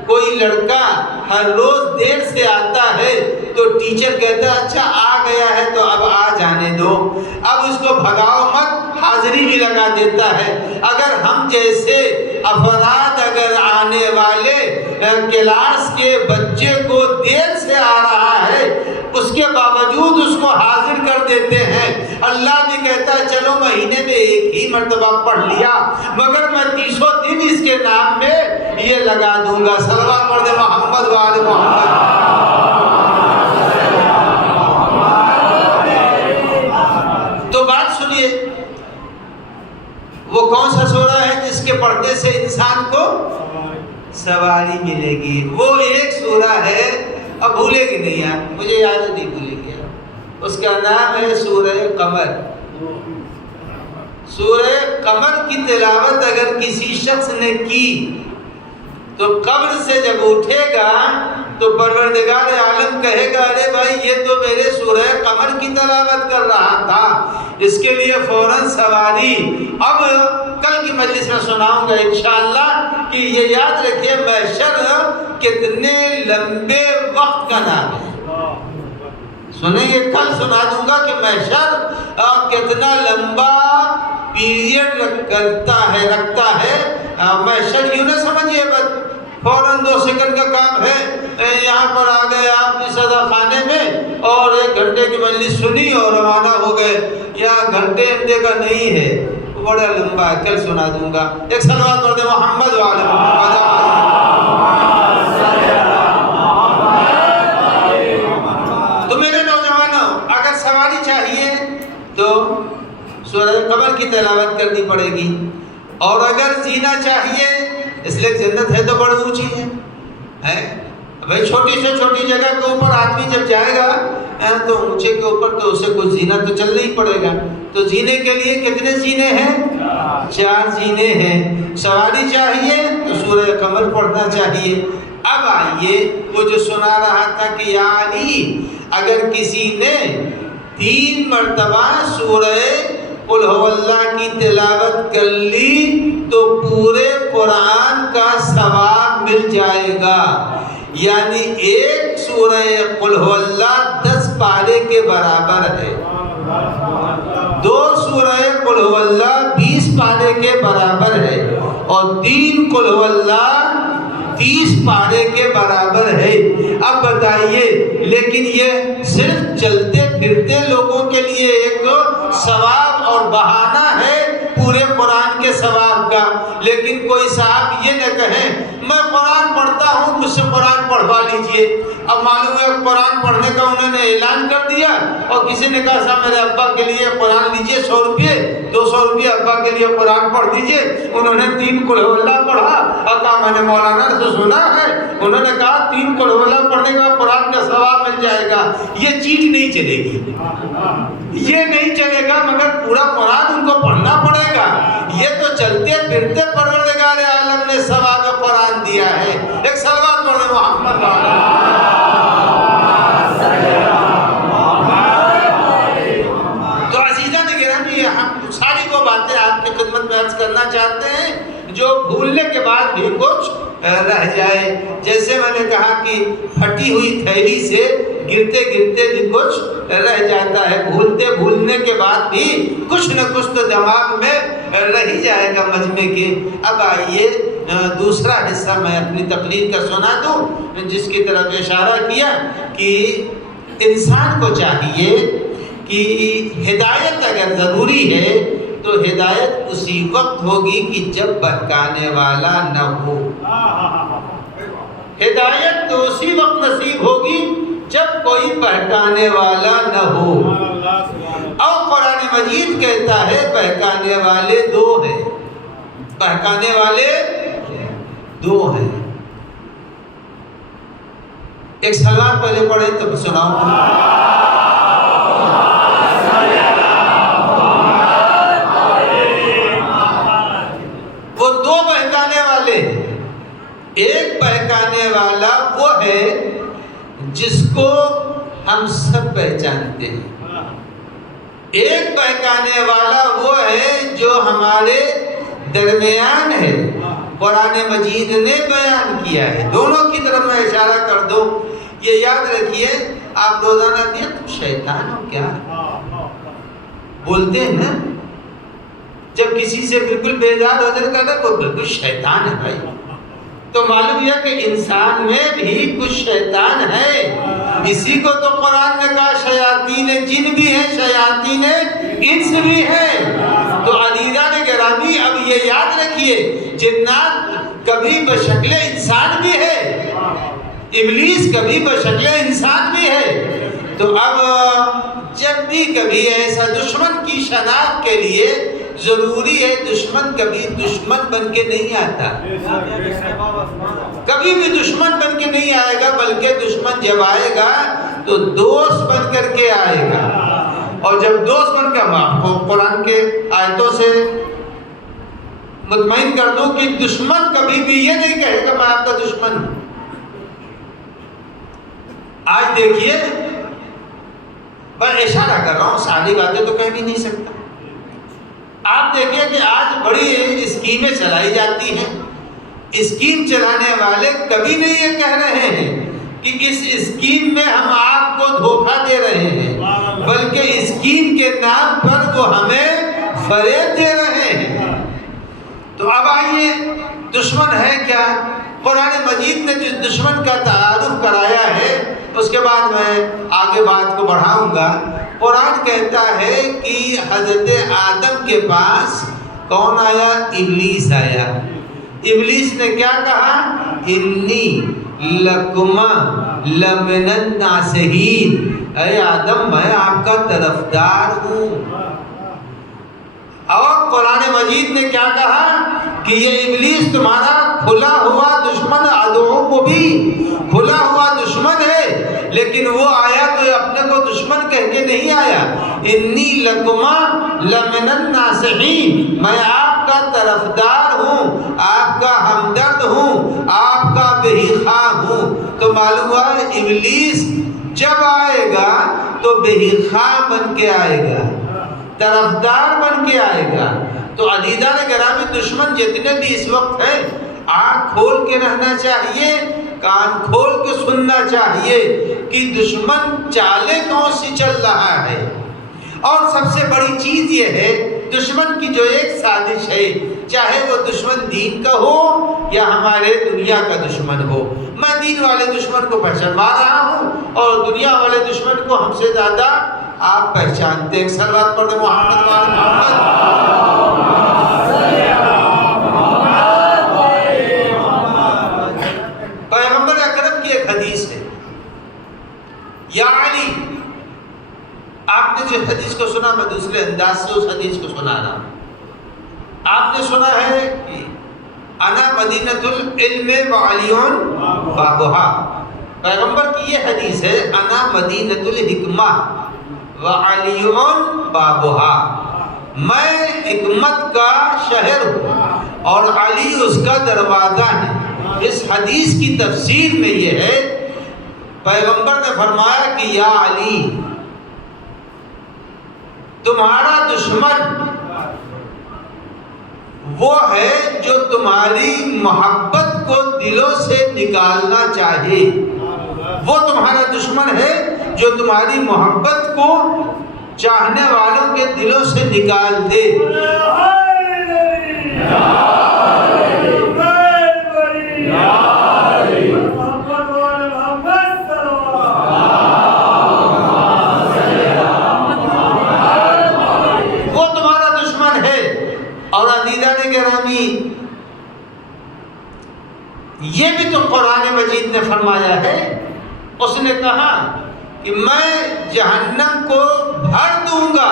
کوئی لڑکا ہر روز دیر سے آتا ہے تو ٹیچر کہتا ہے اچھا آ گیا ہے تو اب آ جانے دو، اب اس کو بھگاؤ مت، حاضری بھی لگا دیتا ہے۔ اگر ہم جیسے افراد اگر آنے والے کلاس کے بچے کو دیر سے آ رہا ہے اس کے باوجود اس کو حاضر کر دیتے ہیں، اللہ بھی کہتا ہے چلو مہینے میں ایک ہی مرتبہ پڑھ لیا مگر میں 30 دن اس کے نام میں یہ لگا دوں گا۔ صلوات پڑھ دے محمد وآل محمد۔ تو بات سنیے، وہ کون سا سورہ ہے جس کے پڑھنے سے انسان کو سواری ملے گی؟ وہ ایک سورہ ہے، اب بھولے گی نہیں آپ، مجھے یاد نہیں بھولے گی، اس کا نام ہے سورہ قمر۔ سورہ قمر کی تلاوت اگر کسی شخص نے کی تو قبر سے جب اٹھے گا تو پروردگار عالم کہے گا ارے بھائی یہ تو میرے سورہ قمر کی تلاوت کر رہا تھا، اس کے لیے فوراً سواری۔ اب کل کی مجلس میں سناؤں گا انشاءاللہ کہ یہ یاد رکھیے محشر کتنے لمبے وقت کا نام ہے، سنیں گے، کل سنا دوں گا کہ محشر کتنا لمبا پیریڈ رکھتا ہے۔ محشر یوں نہ سمجھیے بس فوراً 2 سیکنڈ کا کام ہے، یہاں پر آ گئے آپ کی صدا خانے میں اور 1 گھنٹے کی مجلس سنی اور روانہ ہو گئے، یا گھنٹے کا نہیں ہے، بڑا لمبا ہے، کل سنا دوں گا۔ ایک صلوات پڑھ دے محمد وعلی محمد۔ تو میرے نوجوانوں، اگر سواری چاہیے تو سورہ قمر کی تلاوت کرنی پڑے گی، اور اگر جینا چاہیے، اس لیے جنت ہے تو بڑی اونچی ہے بھائی، چھوٹی سے چھوٹی جگہ کے اوپر آدمی جب جائے گا تو اونچے کے اوپر تو اسے کچھ زینہ تو چلنا ہی پڑے گا۔ تو زینے کے لیے کتنے زینے ہیں؟ 4 زینے ہیں۔ سواری چاہیے تو سورہ قمر پڑھنا چاہیے۔ اب آئیے، وہ جو سنا رہا تھا کہ یعنی اگر کسی نے 3 مرتبہ سورہ قل هو اللہ کی تلاوت کر لی تو پورے قرآن کا ثواب مل جائے گا، یعنی ایک سورہ قل هو اللہ 10 پارے کے برابر ہے، 2 سورہ قل هو اللہ 20 پارے کے برابر ہے، اور 3 قل هو اللہ 30 پارے کے برابر ہے۔ اب بتائیے، لیکن یہ صرف چلتے پھرتے لوگوں کے لیے ایک ثواب اور بہانہ ہے پورے قرآن کے ثواب کا، لیکن کوئی صاحب یہ نہ کہیں میں قرآن پڑھتا ہوں مجھ سے قرآن پڑھوا لیجئے۔ اب معلوم ہے قرآن پڑھنے کا انہوں نے اعلان کر دیا، اور کسی نے کہا صاحب میرے ابا کے لیے قرآن لیجئے 100 روپے 200 روپے ابا کے لیے قرآن پڑھ دیجئے۔ انہوں نے 3 قل هو اللہ پڑھا، اور کہا میں نے مولانا سے سنا ہے، انہوں نے کہا 3 قل هو اللہ پڑھنے کا قرآن کا ثواب مل جائے گا۔ یہ چیٹ نہیں چلے گی، یہ نہیں چلے گا، مگر پورا قرآن ان کو پڑھنا پڑے گا۔ یہ تو چلتے پھرتے پروردگار عالم نے ثواب قرآن دیا ہے. ایک صلوات پڑھیں محمد تو عزیزان گرامی، ہم ساری وہ باتیں آپ کی خدمت میں عرض کرنا چاہتے ہیں جو بھولنے کے بعد بھی کچھ رہ جائے. جیسے میں نے کہا کہ پھٹی ہوئی تھیلی سے گرتے گرتے بھی کچھ رہ جاتا ہے. بھولنے کے بعد بھی کچھ نہ کچھ تو دماغ میں رہ ہی جائے گا مجمع کے. اب آئیے دوسرا حصہ میں اپنی تقریر کا سنا دوں، جس کی طرف اشارہ کیا کہ انسان کو چاہیے کہ ہدایت اگر ضروری ہے تو ہدایت اسی وقت ہوگی کہ جب بہکانے والا نہ ہو. ہدایت تو اسی وقت نصیب ہوگی جب کوئی بہکانے والا نہ ہو. اور قرآن مجید کہتا ہے بہکانے والے دو ہیں. بہکانے والے دو ہیں. ایک سلام پہلے پڑھیں تو سناؤں. وہ دو بہکانے والے، ایک بہکانے والا وہ ہے جس کو ہم سب پہچانتے ہیں. ایک بہکانے والا وہ ہے جو ہمارے درمیان ہے. قرآن مجید نے بیان کیا ہے. دونوں کی طرف میں اشارہ کر دوں. یہ یاد رکھیے، آپ روزانہ بھی تم شیطان ہو کیا بولتے ہیں نا. جب کسی سے بالکل بیزار ہو جائے گا وہ بالکل شیطان ہے بھائی، تو معلوم ہے کہ انسان میں بھی کچھ شیطان ہے. اسی کو تو قرآن نے کہا شیاطین جن بھی ہیں، شیاطین انس بھی ہیں. تو عزیزان گرامی اب یہ یاد رکھیے، جنات کبھی بشکل انسان بھی ہے، ابلیس کبھی بشکل انسان بھی ہے. تو اب جب بھی کبھی ایسا دشمن کی شناخت کے لیے ضروری ہے، دشمن کبھی دشمن بن کے نہیں آتا، کبھی بھی دشمن بن کے نہیں آئے گا، بلکہ دشمن جب آئے گا تو دوست بن کر کے آئے گا. اور جب دوست بن کر، میں آپ کو قرآن کے آیتوں سے مطمئن کر دوں کہ دشمن کبھی بھی یہ نہیں کہے گا میں آپ کا دشمن ہوں. آج دیکھیے، میں اشارہ کر رہا ہوں، ساری باتیں تو کہہ بھی نہیں سکتا. آپ دیکھیں کہ آج بڑی اسکیمیں چلائی جاتی ہیں. اسکیم چلانے والے کبھی نہیں یہ کہہ رہے ہیں کہ اس اسکیم میں ہم آپ کو دھوکہ دے رہے ہیں، بلکہ اسکیم کے نام پر وہ ہمیں فریب دے رہے ہیں. تو اب آئیے، دشمن ہے کیا؟ قرآن مجید نے جس دشمن کا تعارف کرایا ہے اس کے بعد میں آگے بات کو بڑھاؤں گا. قرآن کہتا ہے کہ حضرت آدم کے پاس کون آیا؟ ابلیس آیا. ابلیس نے کیا کہا؟ انی لکما لمن الناصحین، اے آدم میں آپ کا طرفدار ہوں. اور قرآن مجید نے کیا کہا کہ یہ ابلیس تمہارا کھلا ہوا دشمن، عدووں کو بھی کھلا ہوا دشمن ہے، لیکن وہ آیا تو اپنے کو دشمن کہہ کے نہیں آیا. انی لکما لمن الناصحین، میں آپ کا طرفدار ہوں، آپ کا ہمدرد ہوں، آپ کا بہی خواہ ہوں. تو معلوم ہوا ابلیس جب آئے گا تو بہی خواہ بن کے آئے گا، طرفدار بن کے آئے گا. تو عزیزان گرامی، دشمن جتنے بھی اس وقت ہیں، آنکھ کھول کے رہنا چاہیے، کان کھول کے سننا چاہیے کہ دشمن چالیں کون سی چل رہا ہے. اور سب سے بڑی چیز یہ ہے، دشمن کی جو ایک سازش ہے، چاہے وہ دشمن دین کا ہو یا ہمارے دنیا کا دشمن ہو. میں دین والے دشمن کو پہچانوا رہا ہوں اور دنیا والے دشمن کو ہم سے زیادہ آپ پہچانتے ہیں. صلوات پڑھیں محمد وعلی محمد. پیغمبر اکرم کی ایک حدیث ہے، یا علی. آپ نے جو حدیث کو سنا، میں دوسرے انداز سے اس حدیث کو سنا رہا ہوں. آپ نے سنا ہے کہ انا مدینۃ العلم وعلیون بابھا. پیغمبر کی یہ حدیث ہے، انا مدینۃ الحکمہ وعلیون بابھا. میں حکمت کا شہر ہوں اور علی اس کا دروازہ ہے. اس حدیث کی تفسیر میں یہ ہے، پیغمبر نے فرمایا کہ یا علی، تمہارا دشمن وہ ہے جو تمہاری محبت کو دلوں سے نکالنا چاہے، وہ تمہارا دشمن ہے جو تمہاری محبت کو چاہنے والوں کے دلوں سے نکال دے۔ وہ تمہارا دشمن ہے۔ اور عزیزان گرامی، یہ بھی تو قرآن مجید نے فرمایا ہے، اس نے کہا کہ میں جہنم کو بھر دوں گا۔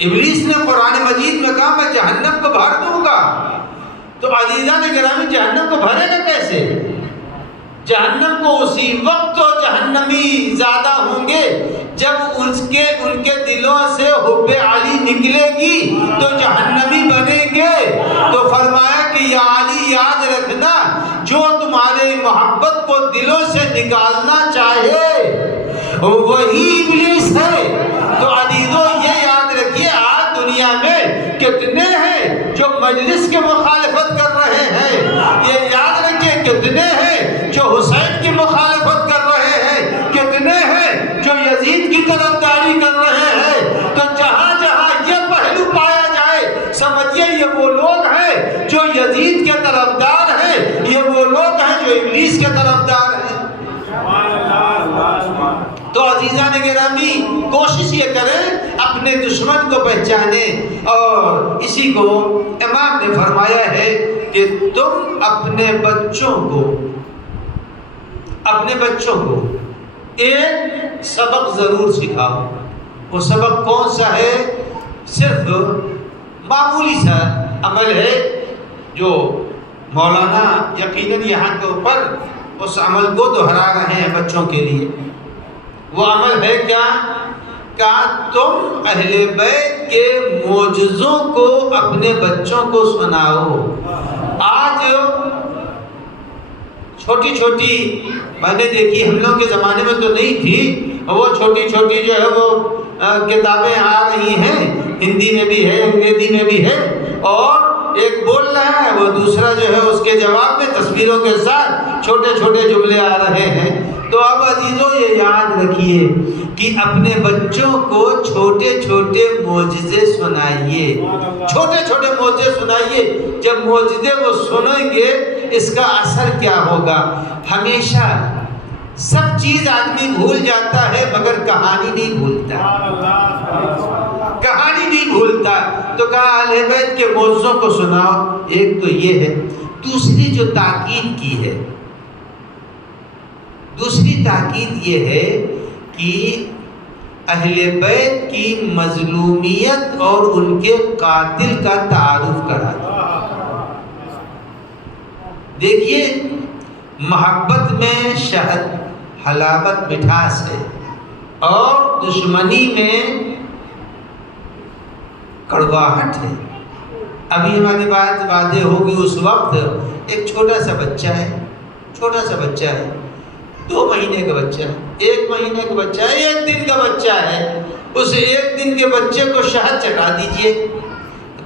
ابلیس نے قرآن مجید میں کہا میں جہنم کو بھر دوں گا، تو عزیزان گرامی جہنم کو بھرے گا کیسے؟ جہنم کو اسی وقت تو جہنمی زیادہ ہوں گے جب ان کے دلوں سے حب علی نکلے گی تو جہنمی بنیں گے۔ تو فرمایا کہ یا علی یاد رکھنا، جو تمہارے محبت کو دلوں سے نکالنا چاہے وہی ابلیس ہے۔ تو عزیزو یہ یاد رکھیے، آج دنیا میں کتنے ہیں جو مجلس کے مخالفت کر رہے ہیں، یہ یاد رکھیے کتنے ہیں جو حسین کی مخالفت کر رہے ہیں، کتنے ہیں جو یزید کی طرفداری کر رہے ہیں۔ تو جہاں جہاں یہ پہلو پایا جائے، سمجھیے یہ وہ لوگ ہیں جو یزید کے طرفدار ہیں، یہ وہ لوگ ہیں جو ابلیس کے طرفدار ہیں۔ تو عزیزان گرامی، کوشش یہ کریں اپنے دشمن کو پہچانیں، اور اسی کو امام نے فرمایا ہے کہ تم اپنے بچوں کو ایک سبق ضرور سکھاؤ۔ وہ سبق کون سا ہے؟ صرف معمولی سا عمل ہے جو مولانا یقیناً یہاں کے اوپر اس عمل کو دہرا رہے ہیں بچوں کے لیے۔ وہ عمل ہے کیا؟ کہ تم اہل بیت کے معجزوں کو اپنے بچوں کو سناؤ۔ آج چھوٹی چھوٹی میں نے دیکھی، ہم لوگ کے زمانے میں تو نہیں تھی، وہ چھوٹی چھوٹی جو ہے وہ کتابیں آ رہی ہیں، ہندی میں بھی ہے، انگریزی میں بھی ہے، اور ایک بول رہا ہے، وہ دوسرا جو ہے اس کے جواب میں تصویروں کے ساتھ چھوٹے چھوٹے جملے آ رہے ہیں۔ تو اب عزیزو یہ یاد رکھیے کہ اپنے بچوں کو چھوٹے چھوٹے معجزے سنائیے، چھوٹے چھوٹے معجزے سنائیے۔ جب معجزے وہ سنیں گے اس کا اثر کیا ہوگا؟ ہمیشہ سب چیز آدمی بھول جاتا ہے مگر کہانی نہیں بھولتا، کہانی نہیں بھولتا۔ تو کہا اہل بیت کے معجزوں کو سناؤ، ایک تو یہ ہے۔ دوسری جو تاکید کی ہے، دوسری تاکید یہ ہے کہ اہل بیت کی مظلومیت اور ان کے قاتل کا تعارف کرا دیا۔ دیکھیے محبت میں شہد، حلاوت، مٹھاس ہے، اور دشمنی میں کڑواہٹ ہے۔ ابھی ہماری بات واضح ہوگی، اس وقت ایک چھوٹا سا بچہ ہے، 2 مہینے کا بچہ ہے، 1 مہینے کا بچہ ہے، 1 دن کا بچہ ہے۔ اس 1 دن کے بچے کو شہد چٹا دیجئے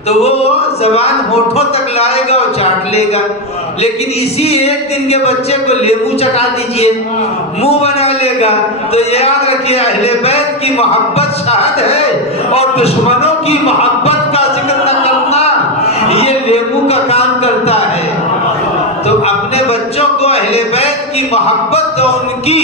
تو وہ زبان ہونٹوں تک لائے گا اور چاٹ لے گا، لیکن اسی 1 دن کے بچے کو لیمو چٹا دیجئے، منہ بنا لے گا۔ تو یاد رکھیے اہل بیت کی محبت شہد ہے، اور دشمنوں کی محبت کا ذکر نہ کرنا یہ لیمو کا کام کرتا ہے۔ تو اپنے بچوں کو اہل بیت کی محبت اور ان کی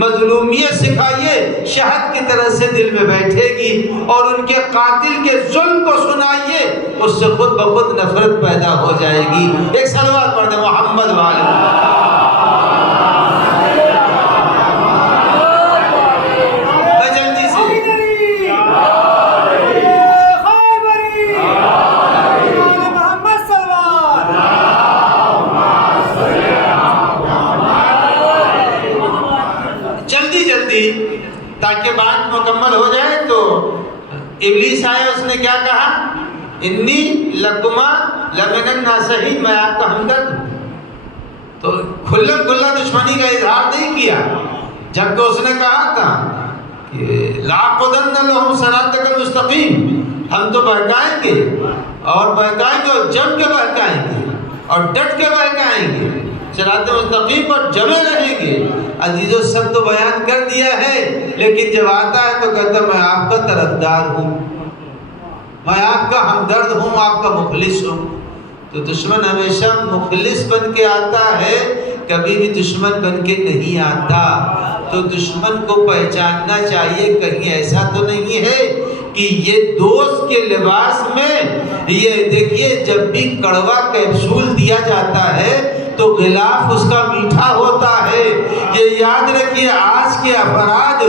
مظلومیت سکھائیے، شہد کی طرح سے دل میں بیٹھے گی، اور ان کے قاتل کے ظلم کو سنائیے، اس سے خود بخود نفرت پیدا ہو جائے گی۔ ایک صلوات پڑھ دیں محمد والے۔ تاکہ بات مکمل ہو جائے، تو ابلیس آیا، اس نے کیا کہا؟ انی لکما لمن الناصحین، میں آپ کا ہمدرد ہوں، تو کھلا کھلا دشمنی کا اظہار نہیں کیا، جبکہ اس نے کہا تھا کہ لَأَقْعُدَنَّ لَهُمْ صِرَاطَكَ الْمُسْتَقِيمَ، ہم تو بہکائیں گے اور بہکائیں گے اور جم کے بہکائیں گے اور ڈٹ کے بہکائیں گے، صراط مستقیم پر جمے رہیں گے۔ عزیزو سب تو بیان کر دیا ہے، لیکن جب آتا ہے تو کہتا میں آپ کا طرفدار ہوں، میں آپ کا ہمدرد ہوں، آپ کا مخلص ہوں۔ تو دشمن ہمیشہ مخلص بن کے آتا ہے، کبھی بھی دشمن بن کے نہیں آتا۔ تو دشمن کو پہچاننا چاہیے، کہیں ایسا تو نہیں ہے کہ یہ دوست کے لباس میں، یہ دیکھیے جب بھی کڑوا کیپسول دیا جاتا ہے تو غلاف اس کا میٹھا ہوتا ہے۔ یہ یاد رکھیے آج کے افراد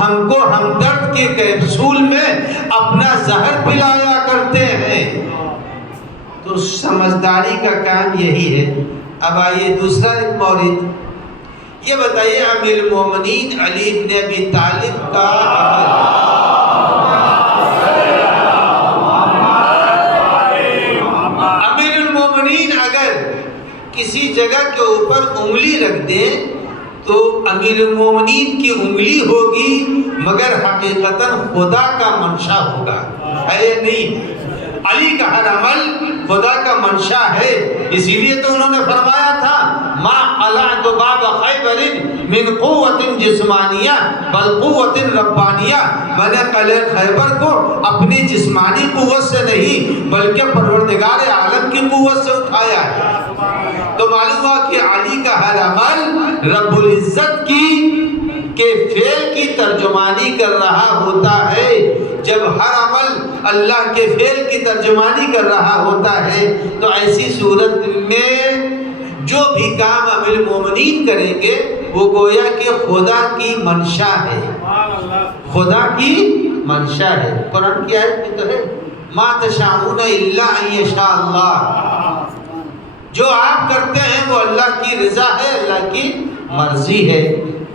ہم کو ہمدرد کے کیپسول میں اپنا زہر پلایا کرتے ہیں۔ تو سمجھداری کا کام یہی ہے۔ اب آئیے دوسرا ایک مورد، یہ بتائیے امیر المومنین علی بن ابی طالب کا امیر المومنین اگر کسی جگہ کے اوپر انگلی رکھ دے تو امیر المومنین کی انگلی ہوگی، مگر حقیقتاً خدا کا منشا ہوگا، ہے یا نہیں؟ علی کا ہر عمل خدا کا منشا ہے، اسی لیے تو انہوں نے فرمایا تھا ما قلعت باب خیبر من قوت جسمانیہ بل قوت ربانیہ، میں نے قلعہ خیبر کو اپنی جسمانی قوت سے نہیں بلکہ پروردگار عالم کی قوت سے اٹھایا ہے۔ تو معلوم ہوا کہ علی کا ہر عمل رب العزت کے فعل کی ترجمانی کر رہا ہوتا ہے۔ جب ہر عمل اللہ کے فعل کی ترجمانی کر رہا ہوتا ہے تو ایسی صورت میں جو بھی کام امیر المومنین کریں گے وہ گویا کہ خدا کی منشا ہے، خدا کی منشا ہے۔ قرآن کی آیت میں تو ہے ما تشاءون الا ان یشاء اللہ، جو آپ کرتے ہیں وہ اللہ کی رضا ہے، اللہ کی مرضی ہے۔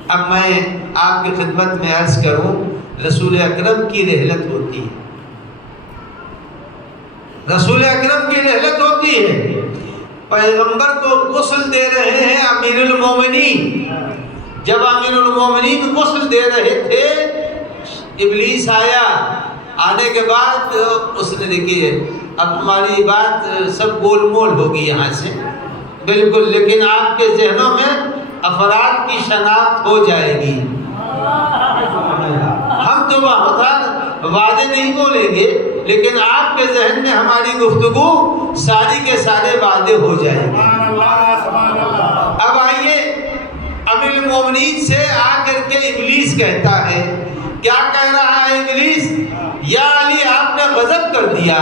اب میں آپ کی خدمت میں عرض کروں، رسول اکرم کی رحلت ہوتی ہے، رسول اکرم کی رحلت ہوتی ہے، پیغمبر کو غسل دے رہے ہیں امیر المومنین۔ جب امیر المومنین غسل دے رہے تھے ابلیس آیا، آنے کے بعد اس نے دیکھیے اب ہماری بات سب گول مول ہوگی یہاں سے بالکل، لیکن آپ کے ذہنوں میں افراد کی شناخت ہو جائے گی۔ ہم تو بہت وعدے نہیں بولیں گے، لیکن آپ کے ذہن میں ہماری گفتگو ساری کے سارے وعدے ہو جائیں گے۔ اب آئیے امیر المومنین سے آ کر کے ابلیس کہتا ہے، کیا کہہ رہا ہے ابلیس؟ یا علی آپ نے غضب کر دیا۔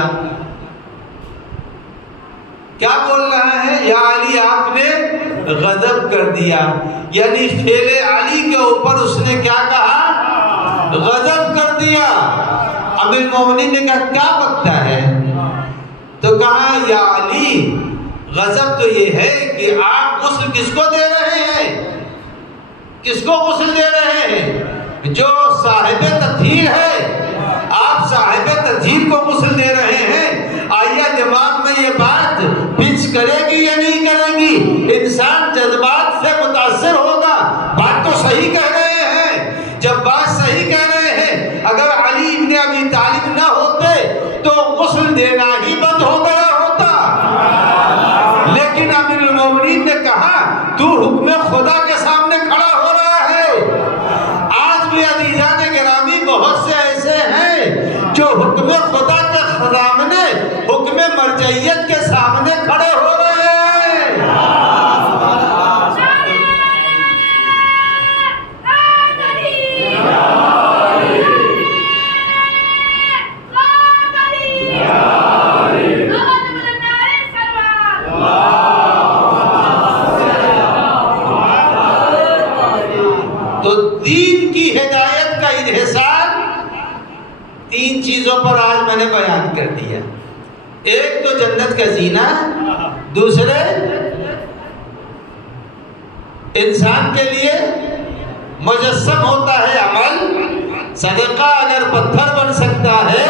کیا بول رہا ہے؟ یا علی آپ نے غضب کر دیا، یعنی فعل علی کے اوپر اس نے کیا کہا؟ غضب کر دیا۔ امیر المومنین نے کہا کیا بکتا ہے؟ تو کہا یا علی غضب تو یہ ہے کہ آپ غسل کس کو دے رہے ہیں؟ کس کو غسل دے رہے ہیں؟ جو صاحب تطہیر ہے، آپ صاحب تطہیر کو غسل دے رہے ہیں۔ آئیے دماغ میں یہ بات پچ کرے گی یا نہیں کرے گی؟ انسان جذبات سے متاثر ہوگا۔ بات تو صحیح کہہ رہے ہیں، جب بات صحیح کہہ رہے ہیں، اگر علی ابن ابی طالب نہ ہوتے تو غسل دینا ہی بند ہو گیا ہوتا۔ لیکن امیر المومنین نے کہا تو حکم خدا کے سامنے کھڑا ہو رہا ہے۔ آج بھی عزیزان گرامی بہت سے ایسے ہیں جو حکم خدا کے سامنے، حکم مرجعیت کے سامنے کھڑے ہو رہے ہیں۔ تو دین کی ہدایت کا انحصار تین چیزوں پر آج میں نے بیان کر دیا۔ ایک تو جنت کا زینہ، دوسرے انسان کے لیے مجسم ہوتا ہے عمل، صدقہ اگر پتھر بن سکتا ہے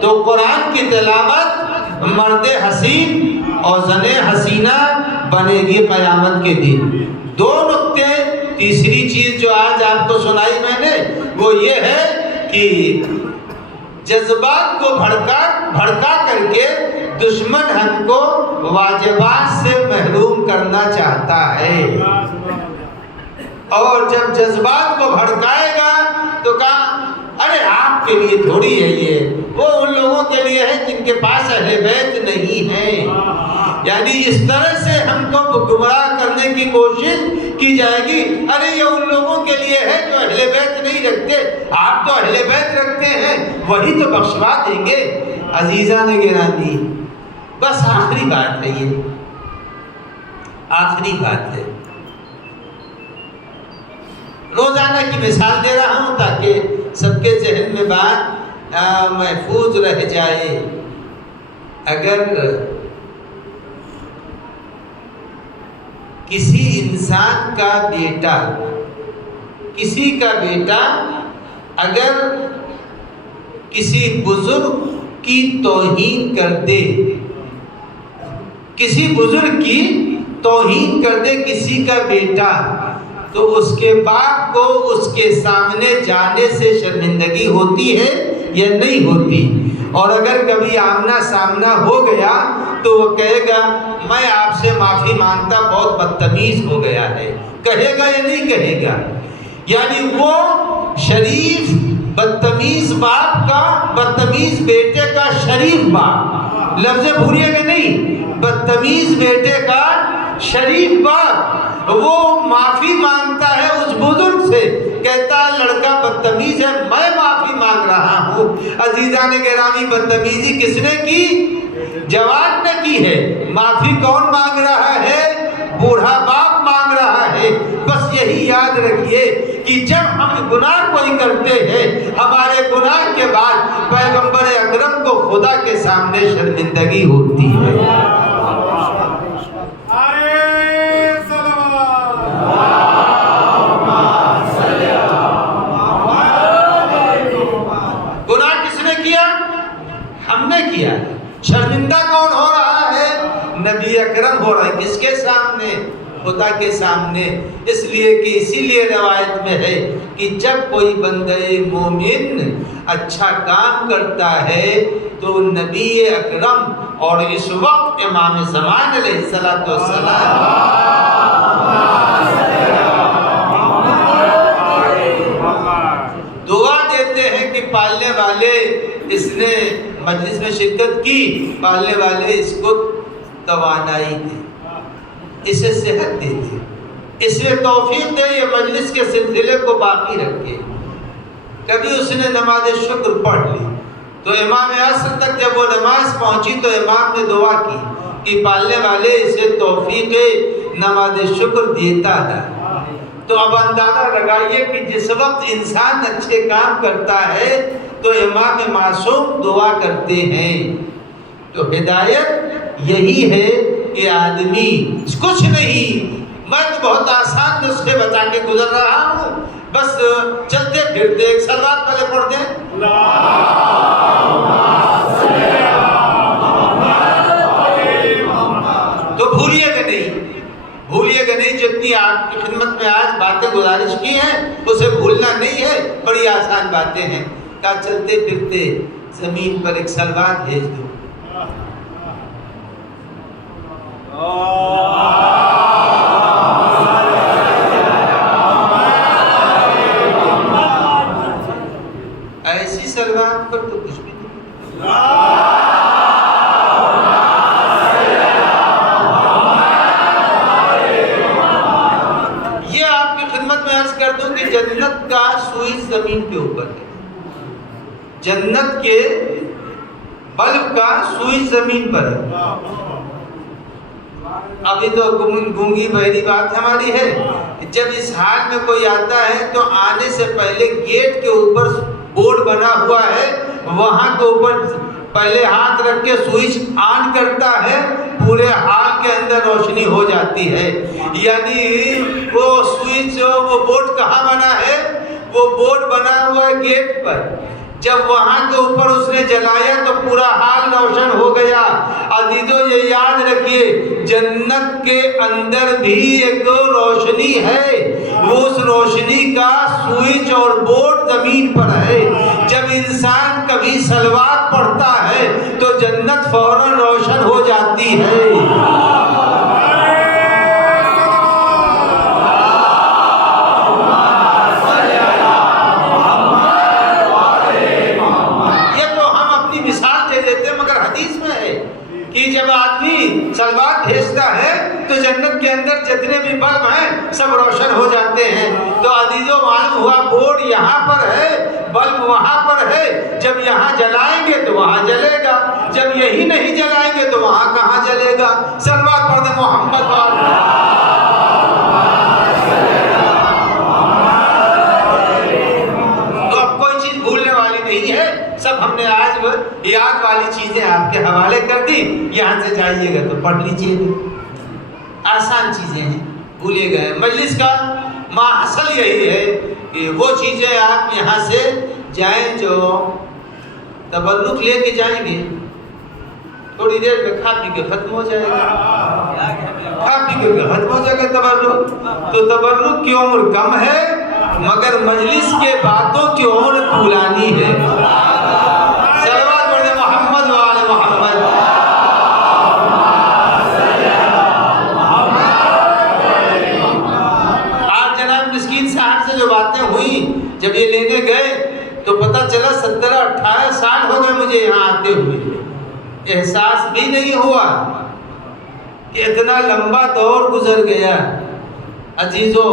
تو قرآن کی تلاوت مرد حسین اور زن حسینہ بنے گی قیامت کے دن۔ دو نقطے۔ تیسری چیز جو آج آپ کو سنائی میں نے وہ یہ ہے کہ جذبات کو بھڑکا کر کے دشمن ہم کو واجبات سے محروم کرنا چاہتا ہے، اور جب جذبات کو بھڑکائے گا تو کہا ارے آپ کے لیے تھوڑی ہے یہ، وہ ان لوگوں کے لیے ہے جن کے پاس اہل بیت نہیں ہے۔ یعنی اس طرح سے ہم کو گمراہ کرنے کی کوشش کی جائے گی، ارے یہ ان لوگوں کے لیے ہے جو اہل بیت نہیں رکھتے، آپ تو اہل بیت رکھتے ہیں، وہی تو بخشوا دیں گے۔ عزیزان گرامی، بس آخری بات ہے، یہ آخری بات ہے، روزانہ کی مثال دے رہا ہوں تاکہ سب کے ذہن میں بات محفوظ رہ جائے۔ اگر کسی انسان کا بیٹا، کسی کا بیٹا اگر کسی بزرگ کی توہین کر دے، کسی بزرگ کی توہین کر دے کسی کا بیٹا، تو اس کے باپ کو اس کے سامنے جانے سے شرمندگی ہوتی ہے یا نہیں ہوتی؟ اور اگر کبھی آمنا سامنا ہو گیا تو وہ کہے گا میں آپ سے معافی مانگتا، بہت بدتمیز ہو گیا ہے، کہے گا یا نہیں کہے گا؟ یعنی وہ شریف بدتمیز باپ کا، بدتمیز بیٹے کا شریف باپ، لفظ بھولیے گا نہیں، بدتمیز بیٹے کا شریف باپ وہ معافی مانگتا ہے اس بزرگ سے، کہتا ہے لڑکا بدتمیز ہے، میں معافی مانگ رہا ہوں۔ عزیزان گرامی، بدتمیزی کس نے کی؟ جوان نے کی ہے۔ معافی کون مانگ رہا ہے؟ بوڑھا باپ مانگ رہا ہے۔ بس یہی یاد رکھیے کہ جب ہم گناہ کوئی کرتے ہیں، ہمارے گناہ کے بعد پیغمبر اکرم کو خدا کے سامنے شرمندگی ہوتی ہے۔ کیا شرمندہ کون ہو رہا ہے؟ نبی اکرم ہو رہا ہے۔ کس کے سامنے؟ خدا کے سامنے۔ اس لیے کہ اسی لیے روایت میں ہے کہ جب کوئی بندہ مومن اچھا کام کرتا ہے تو نبی اکرم اور اس وقت امام زمان علیہ السلام دعا دیتے ہیں کہ پالنے والے اس نے مجلس میں شرکت کی، پالنے والے اس کو توانائی دے، اسے صحت دے دے، اسے توفیق دے، یہ مجلس کے سلسلے کو باقی رکھے۔ کبھی اس نے نماز شکر پڑھ لی تو امام عصر تک جب وہ نماز پہنچی تو امام نے دعا کی کہ پالنے والے اسے توفیق نماز شکر دیتا ہے۔ تو اب اندازہ لگائیے کہ جس وقت انسان اچھے کام کرتا ہے تو امام معصوم دعا کرتے ہیں۔ تو ہدایت یہی ہے کہ آدمی کچھ نہیں، میں تو بہت آسان نسخے بتا کے گزر رہا ہوں، بس چلتے پھرتے ایک صلوات پہلے پڑھ دیں۔ تو بھولیے گا نہیں، بھولیے گا نہیں، جتنی آپ کی خدمت میں آج باتیں گزارش کی ہیں اسے بھولنا نہیں ہے، بڑی آسان باتیں ہیں۔ کا چلتے پھرتے زمین پر ایک صلوات بھیج دو۔ ایسی صلوات پر تو کچھ بھی نہیں۔ یہ آپ کی خدمت میں عرض کر دوں کہ جنت کا سوئی زمین کے اوپر ہے، جنت کے بلب کا سوئی زمین پر ہے۔ ابھی تو گونگی بہری بات ہماری ہے، جب اس حال میں کوئی آتا ہے تو آنے سے پہلے گیٹ کے اوپر بورڈ بنا ہوا ہے، وہاں کے اوپر پہلے ہاتھ رکھ کے سوئچ آن کرتا ہے، پورے ہال کے اندر روشنی ہو جاتی ہے۔ یعنی وہ سوئچ، وہ بورڈ کہاں بنا ہے؟ وہ بورڈ بنا ہوا ہے گیٹ پر۔ جب وہاں کے اوپر اس نے جلایا تو پورا حال روشن ہو گیا۔ عزیزو یہ یاد رکھیے جنت کے اندر بھی ایک روشنی ہے، وہ اس روشنی کا سوئچ اور بورڈ زمین پر ہے۔ جب انسان کبھی صلوات پڑھتا ہے تو جنت فوراً روشن ہو جاتی ہے۔ کہ جب آدمی صلوات بھیجتا ہے تو جنت کے اندر جتنے بھی بلب ہیں سب روشن ہو جاتے ہیں۔ تو عزیزو معلوم ہوا بورڈ یہاں پر ہے، بلب وہاں پر ہے۔ جب یہاں جلائیں گے تو وہاں جلے گا، جب یہی نہیں جلائیں گے تو وہاں کہاں جلے گا؟ صلوات پڑھ دیں محمد والے۔ سب ہم نے آج یاد والی چیزیں آپ کے حوالے کر دی، یہاں سے جائیے گا تو پڑھ لیجیے گا، آسان چیزیں ہیں، بھولے گئے۔ مجلس کا ماحصل یہی ہے کہ وہ چیزیں آپ یہاں سے جائیں جو تبرک لے کے جائیں گے، تھوڑی دیر میں کھا پی کے ختم ہو جائے گا، کھا پی کے ختم ہو جائے گا تبرک۔ تو تبرک کی عمر کم ہے مگر مجلس کے باتوں کی عمر طولانی ہے۔ جب یہ لینے گئے تو پتہ چلا 17-18 سال ہو گئے مجھے یہاں آتے ہوئے، احساس بھی نہیں ہوا کہ اتنا لمبا دور گزر گیا۔ عزیزو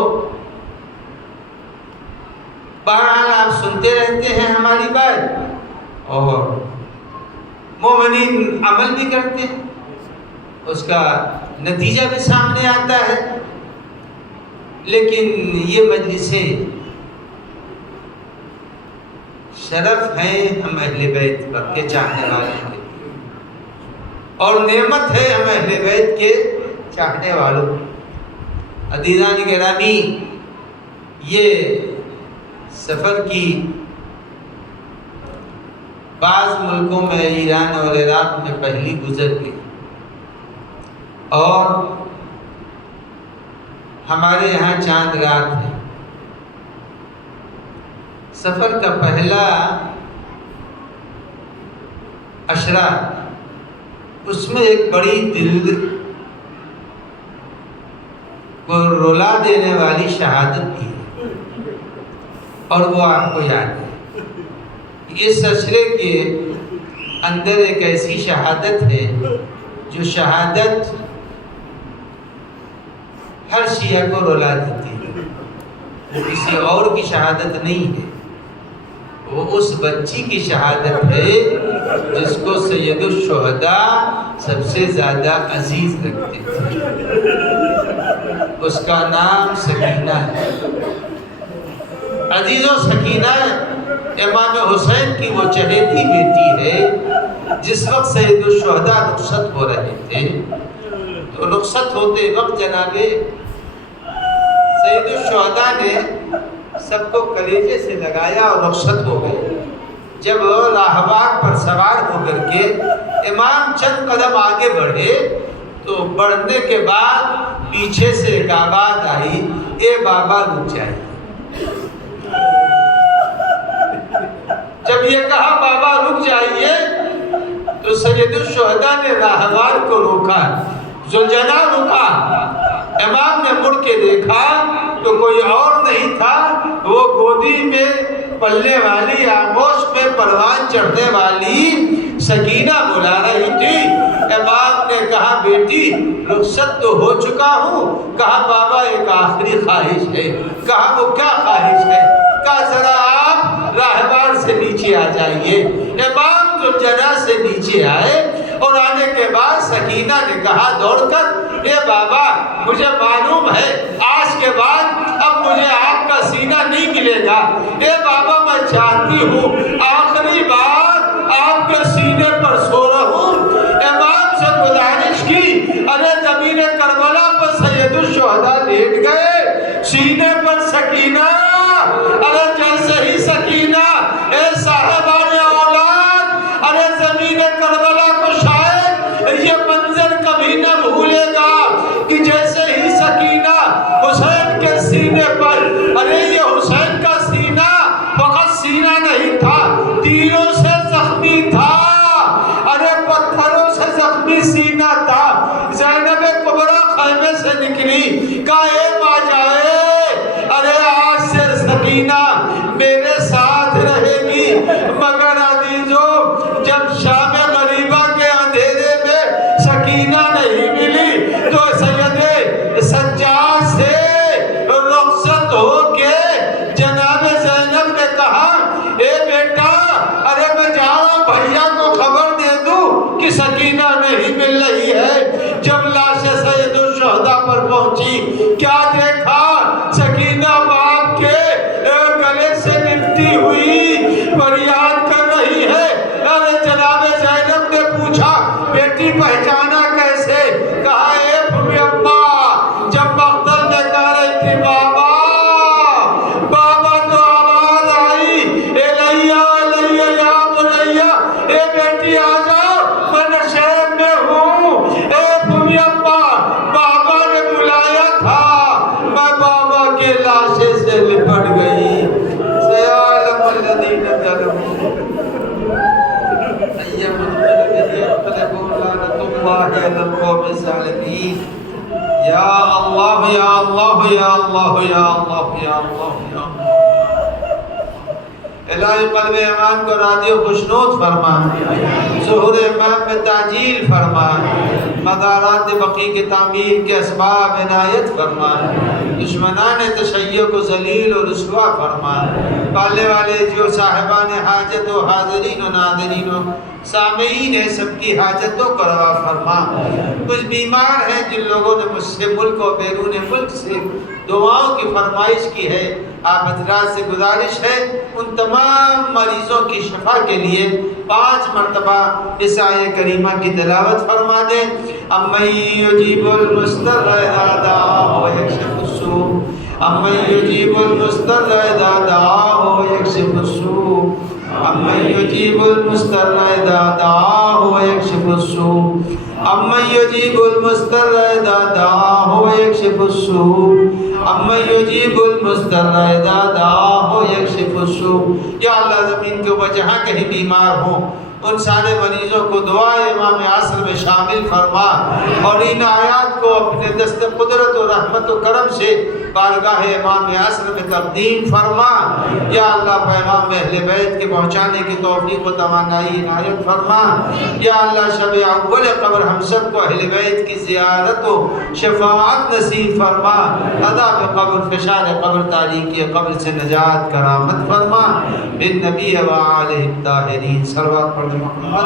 بہرحال آپ سنتے رہتے ہیں ہماری بات اور مومنین عمل بھی کرتے ہیں، اس کا نتیجہ بھی سامنے آتا ہے۔ لیکن یہ مجلسیں شرف ہیں ہم اہل بیت پر کے چاہنے والے کے، اور نعمت ہے ہم اہل بیت کے چاہنے والوں۔ عزیزان گرامی، یہ سفر کی بعض ملکوں میں ایران اور عراق میں پہلی گزر گئی، اور ہمارے یہاں چاند رات ہے۔ سفر کا پہلا عشرہ اس میں ایک بڑی دل کو رلا دینے والی شہادت بھی ہے، اور وہ آپ کو یاد ہے۔ اس عشرے کے اندر ایک ایسی شہادت ہے جو شہادت ہر شیعہ کو رلا دیتی ہے، وہ کسی اور کی شہادت نہیں ہے، وہ اس بچی کی شہادت ہے جس کو سید الشہداء سب سے زیادہ عزیز رکھتے تھے، اس کا نام سکینہ ہے۔ عزیزو سکینہ امام حسین کی وہ چہیتی بیٹی ہے۔ جس وقت سید الشہداء رخصت ہو رہے تھے تو رخصت ہوتے وقت جناب سید الشہداء نے سب کو کلیجے سے لگایا اور رخصت ہو گئے۔ جب راہبار پر سوار ہو کر کے امام چند قدم آگے بڑھے تو بڑھنے کے بعد پیچھے سے ایک آواز آئی، اے بابا رک جائیے۔ جب یہ کہا بابا رک جائیے تو سید الشہداء نے راہبار کو روکا، ذوالجلال رکا۔ امام نے مڑ کے دیکھا تو کوئی اور نہیں تھا، وہ گودی میں پلنے والی، آغوش میں پروان چڑھنے والی سکینہ بلا رہی تھی۔ امام نے کہا بیٹی رخصت تو ہو چکا ہوں۔ کہا بابا ایک آخری خواہش ہے۔ کہا وہ کیا خواہش ہے؟ کہا ذرا آپ راہبار سے نیچے آ جائیے۔ امام ذوالجلال سے نیچے آئے اور آنے کے بعد سکینہ نے کہا دوڑ کر، اے بابا مجھے معلوم ہے آج کے بعد اب مجھے آپ کا سینہ نہیں ملے گا۔ اے بابا میں چاہتی ہوں آخری بار آپ کے سینے پر سو رہوں۔ امام سے گزارش کی، ارے زمین کربلا پر سید الشہداء لیٹ گئے، سینے پر سکینہ، ارے جیسے ہی سکینہ اے صاحبہ سکینہ میرے ساتھ رہے گی۔ مگر عزیزو جب شام غریبہ کے اندھیرے میں سکینہ نہیں ملی تو سید سجاد سے رخصت ہو کے جناب زینب نے کہا اے بیٹا، ارے میں جا رہا ہوں، بھیا کو خبر دے دوں کہ سکینہ نہیں مل رہی ہے۔ جب لاش سید الشہداء پر پہنچی، کیا دیکھا؟ سکینہ باپ کے گلے سے لپٹی ہوئی فریاد کر رہی ہے۔ ارے جناب زینب نے پوچھا بیٹی پہچانا کیسے؟ کہا اے پھوپھی اماں، جب مقتل میں کہہ رہی تھی بابا بابا تو آواز آئی الیہ الیہ یا بنیہ، اے بیٹی آ جاؤ میں نشیب میں ہوں۔ اے پھوپھی اماں، بابا نے بلایا تھا، میں بابا کے لاشے سے لپٹ گئی۔ سیعلم الذین ظلموا أي منقلب ينقلبون لعنة الله على القوم الظالمين۔ یا اللہ یا اللہ یا اللہ یا اللہ یا اللہ یا اللہ، الہی قلب امام کو راضی و خوشنود فرما، ظہور امام میں تعجیل فرما، مدارات بقی کی تعمیر کے اسباب عنایت فرما، دشمنان تشیع کو ذلیل و رسوا فرما، پالنے والے جو صاحبان حاجت و حاضرین و ناظرین و سامعین ہیں سب کی حاجتوں کو روا فرما۔ کچھ بیمار ہیں جن لوگوں نے مجھ سے ملک و بیرون ملک سے دعاؤں کی فرمائش کی ہے، آپ حضرات سے گزارش ہے ان تمام مریضوں کی شفا کے لیے 5 مرتبہ اس آیہ کریمہ کی تلاوت فرما دیں۔ امن یجیب المضطر اذا دعاہ ویکشف السوء، امن یجیب المضطر اذا دعاہ ویکشف السوء، امن یجیب المضطر اذا دعاہ ویکشف السوء، امن یجیب المضطر اذا دعاہ ویکشف السوء، امن یجیب المضطر اذا دعاہ ویکشف السوء۔ یا اللہ زمین کے اوپر جہاں کہیں بیمار ہوں ان سارے مریضوں کو دعا امام عصر میں شامل فرما اور ان آیات کو اپنے دست قدرت و رحمت و کرم سے بارگاہ امام عصر میں تقدیم فرما۔ یا اللہ پیغام اہل بیت کے پہنچانے کی توفیق و توانائی عنایت فرما۔ یا اللہ شب اول قبر ہم سب کو اہل بیت کی زیارت و شفاعت نصیب فرما، عذاب قبر، فشار قبر، تاریکی قبر سے نجات کرامت فرما۔ بالنبی و آلہ الطاہرین، صلوات پڑھ محمد۔